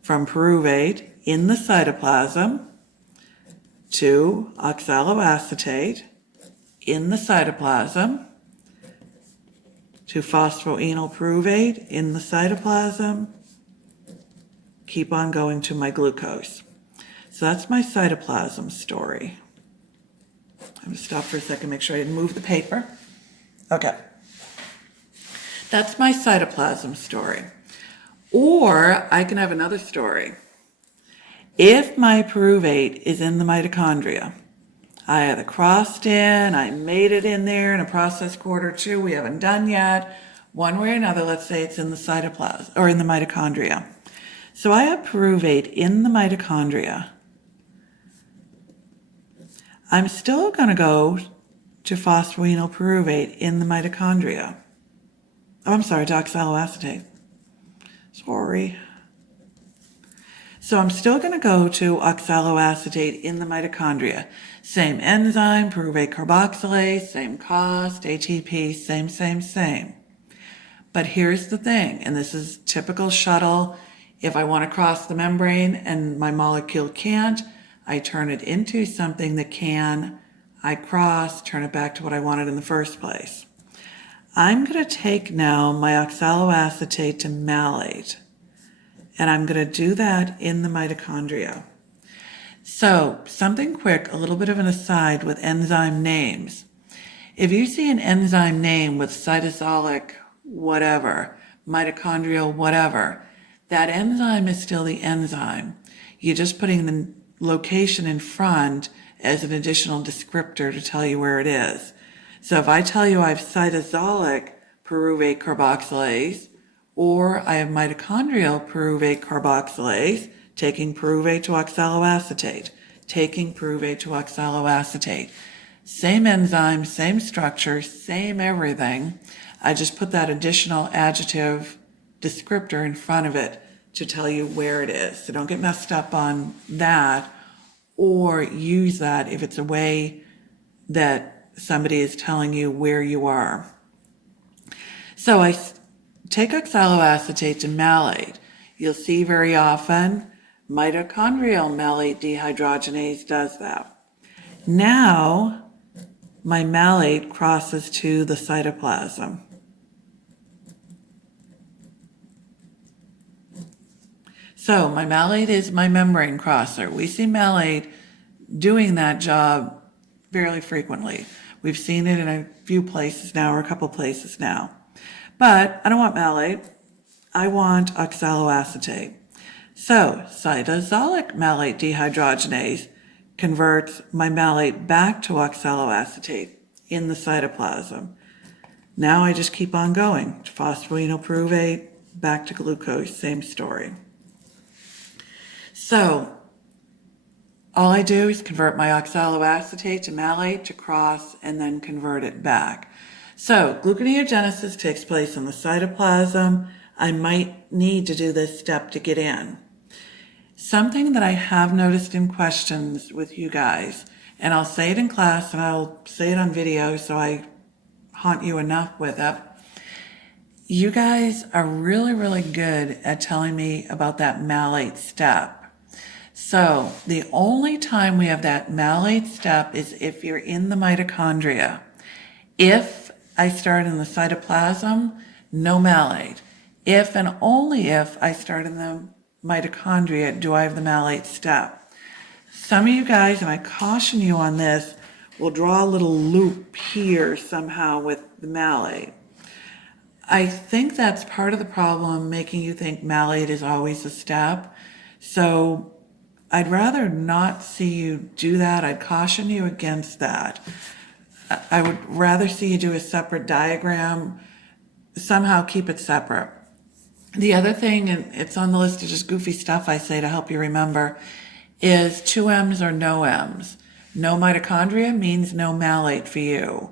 from pyruvate in the cytoplasm to oxaloacetate in the cytoplasm to phosphoenol pyruvate in the cytoplasm, keep on going to my glucose. So that's my cytoplasm story. I'm going to stop for a second, make sure I didn't move the paper. Okay. That's my cytoplasm story. Or I can have another story. If my pyruvate is in the mitochondria, I either crossed in, I made it in there in a process quarter 2, we haven't done yet. One way or another, let's say it's in the cytoplasm or in the mitochondria. So I have pyruvate in the mitochondria. I'm still going to go to phosphoenol pyruvate in the mitochondria. Oh, I'm sorry, to oxaloacetate. Sorry. So I'm still going to go to oxaloacetate in the mitochondria. Same enzyme, pyruvate carboxylase, same cost, ATP, same. But here's the thing, and this is typical shuttle. If I want to cross the membrane and my molecule can't, I turn it into something that can. I cross, turn it back to what I wanted in the first place. I'm going to take now my oxaloacetate to malate. And I'm going to do that in the mitochondria. So something quick, a little bit of an aside with enzyme names. If you see an enzyme name with cytosolic whatever, mitochondrial whatever, that enzyme is still the enzyme. You're just putting the location in front as an additional descriptor to tell you where it is. So if I tell you I have cytosolic pyruvate carboxylase, or I have mitochondrial pyruvate carboxylase, taking pyruvate to oxaloacetate, taking pyruvate to oxaloacetate. Same enzyme, same structure, same everything. I just put that additional adjective descriptor in front of it to tell you where it is. So don't get messed up on that, or use that if it's a way that somebody is telling you where you are. So I take oxaloacetate to malate. You'll see very often mitochondrial malate dehydrogenase does that. Now my malate crosses to the cytoplasm. So my malate is my membrane crosser. We see malate doing that job fairly frequently. We've seen it in a few places now, or a couple places now. But I don't want malate. I want oxaloacetate. So cytosolic malate dehydrogenase converts my malate back to oxaloacetate in the cytoplasm. Now I just keep on going. Phosphoenol pyruvate, back to glucose, same story. So all I do is convert my oxaloacetate to malate to cross and then convert it back. So gluconeogenesis takes place in the cytoplasm. I might need to do this step to get in. Something that I have noticed in questions with you guys, and I'll say it in class and I'll say it on video, so I haunt you enough with it. You guys are really, really good at telling me about that malate step. So the only time we have that malate step is if you're in the mitochondria. If I start in the cytoplasm, no malate. If and only if I start in the mitochondria do I have the malate step. Some of you guys, and I caution you on this, will draw a little loop here somehow with the malate. I think that's part of the problem, making you think malate is always a step. So I'd rather not see you do that. I'd caution you against that. I would rather see you do a separate diagram, somehow keep it separate. The other thing, and it's on the list of just goofy stuff I say to help you remember, is 2 M's or no M's. No mitochondria means no malate for you.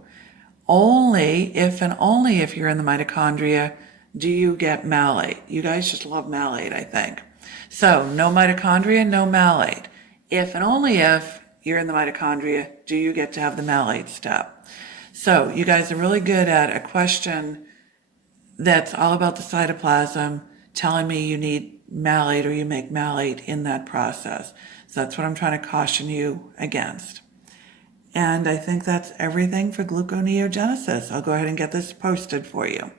Only if and only if you're in the mitochondria do you get malate. You guys just love malate, I think. So no mitochondria, no malate. If and only if you're in the mitochondria do you get to have the malate step. So you guys are really good at a question that's all about the cytoplasm, telling me you need malate or you make malate in that process. So that's what I'm trying to caution you against. And I think that's everything for gluconeogenesis. I'll go ahead and get this posted for you.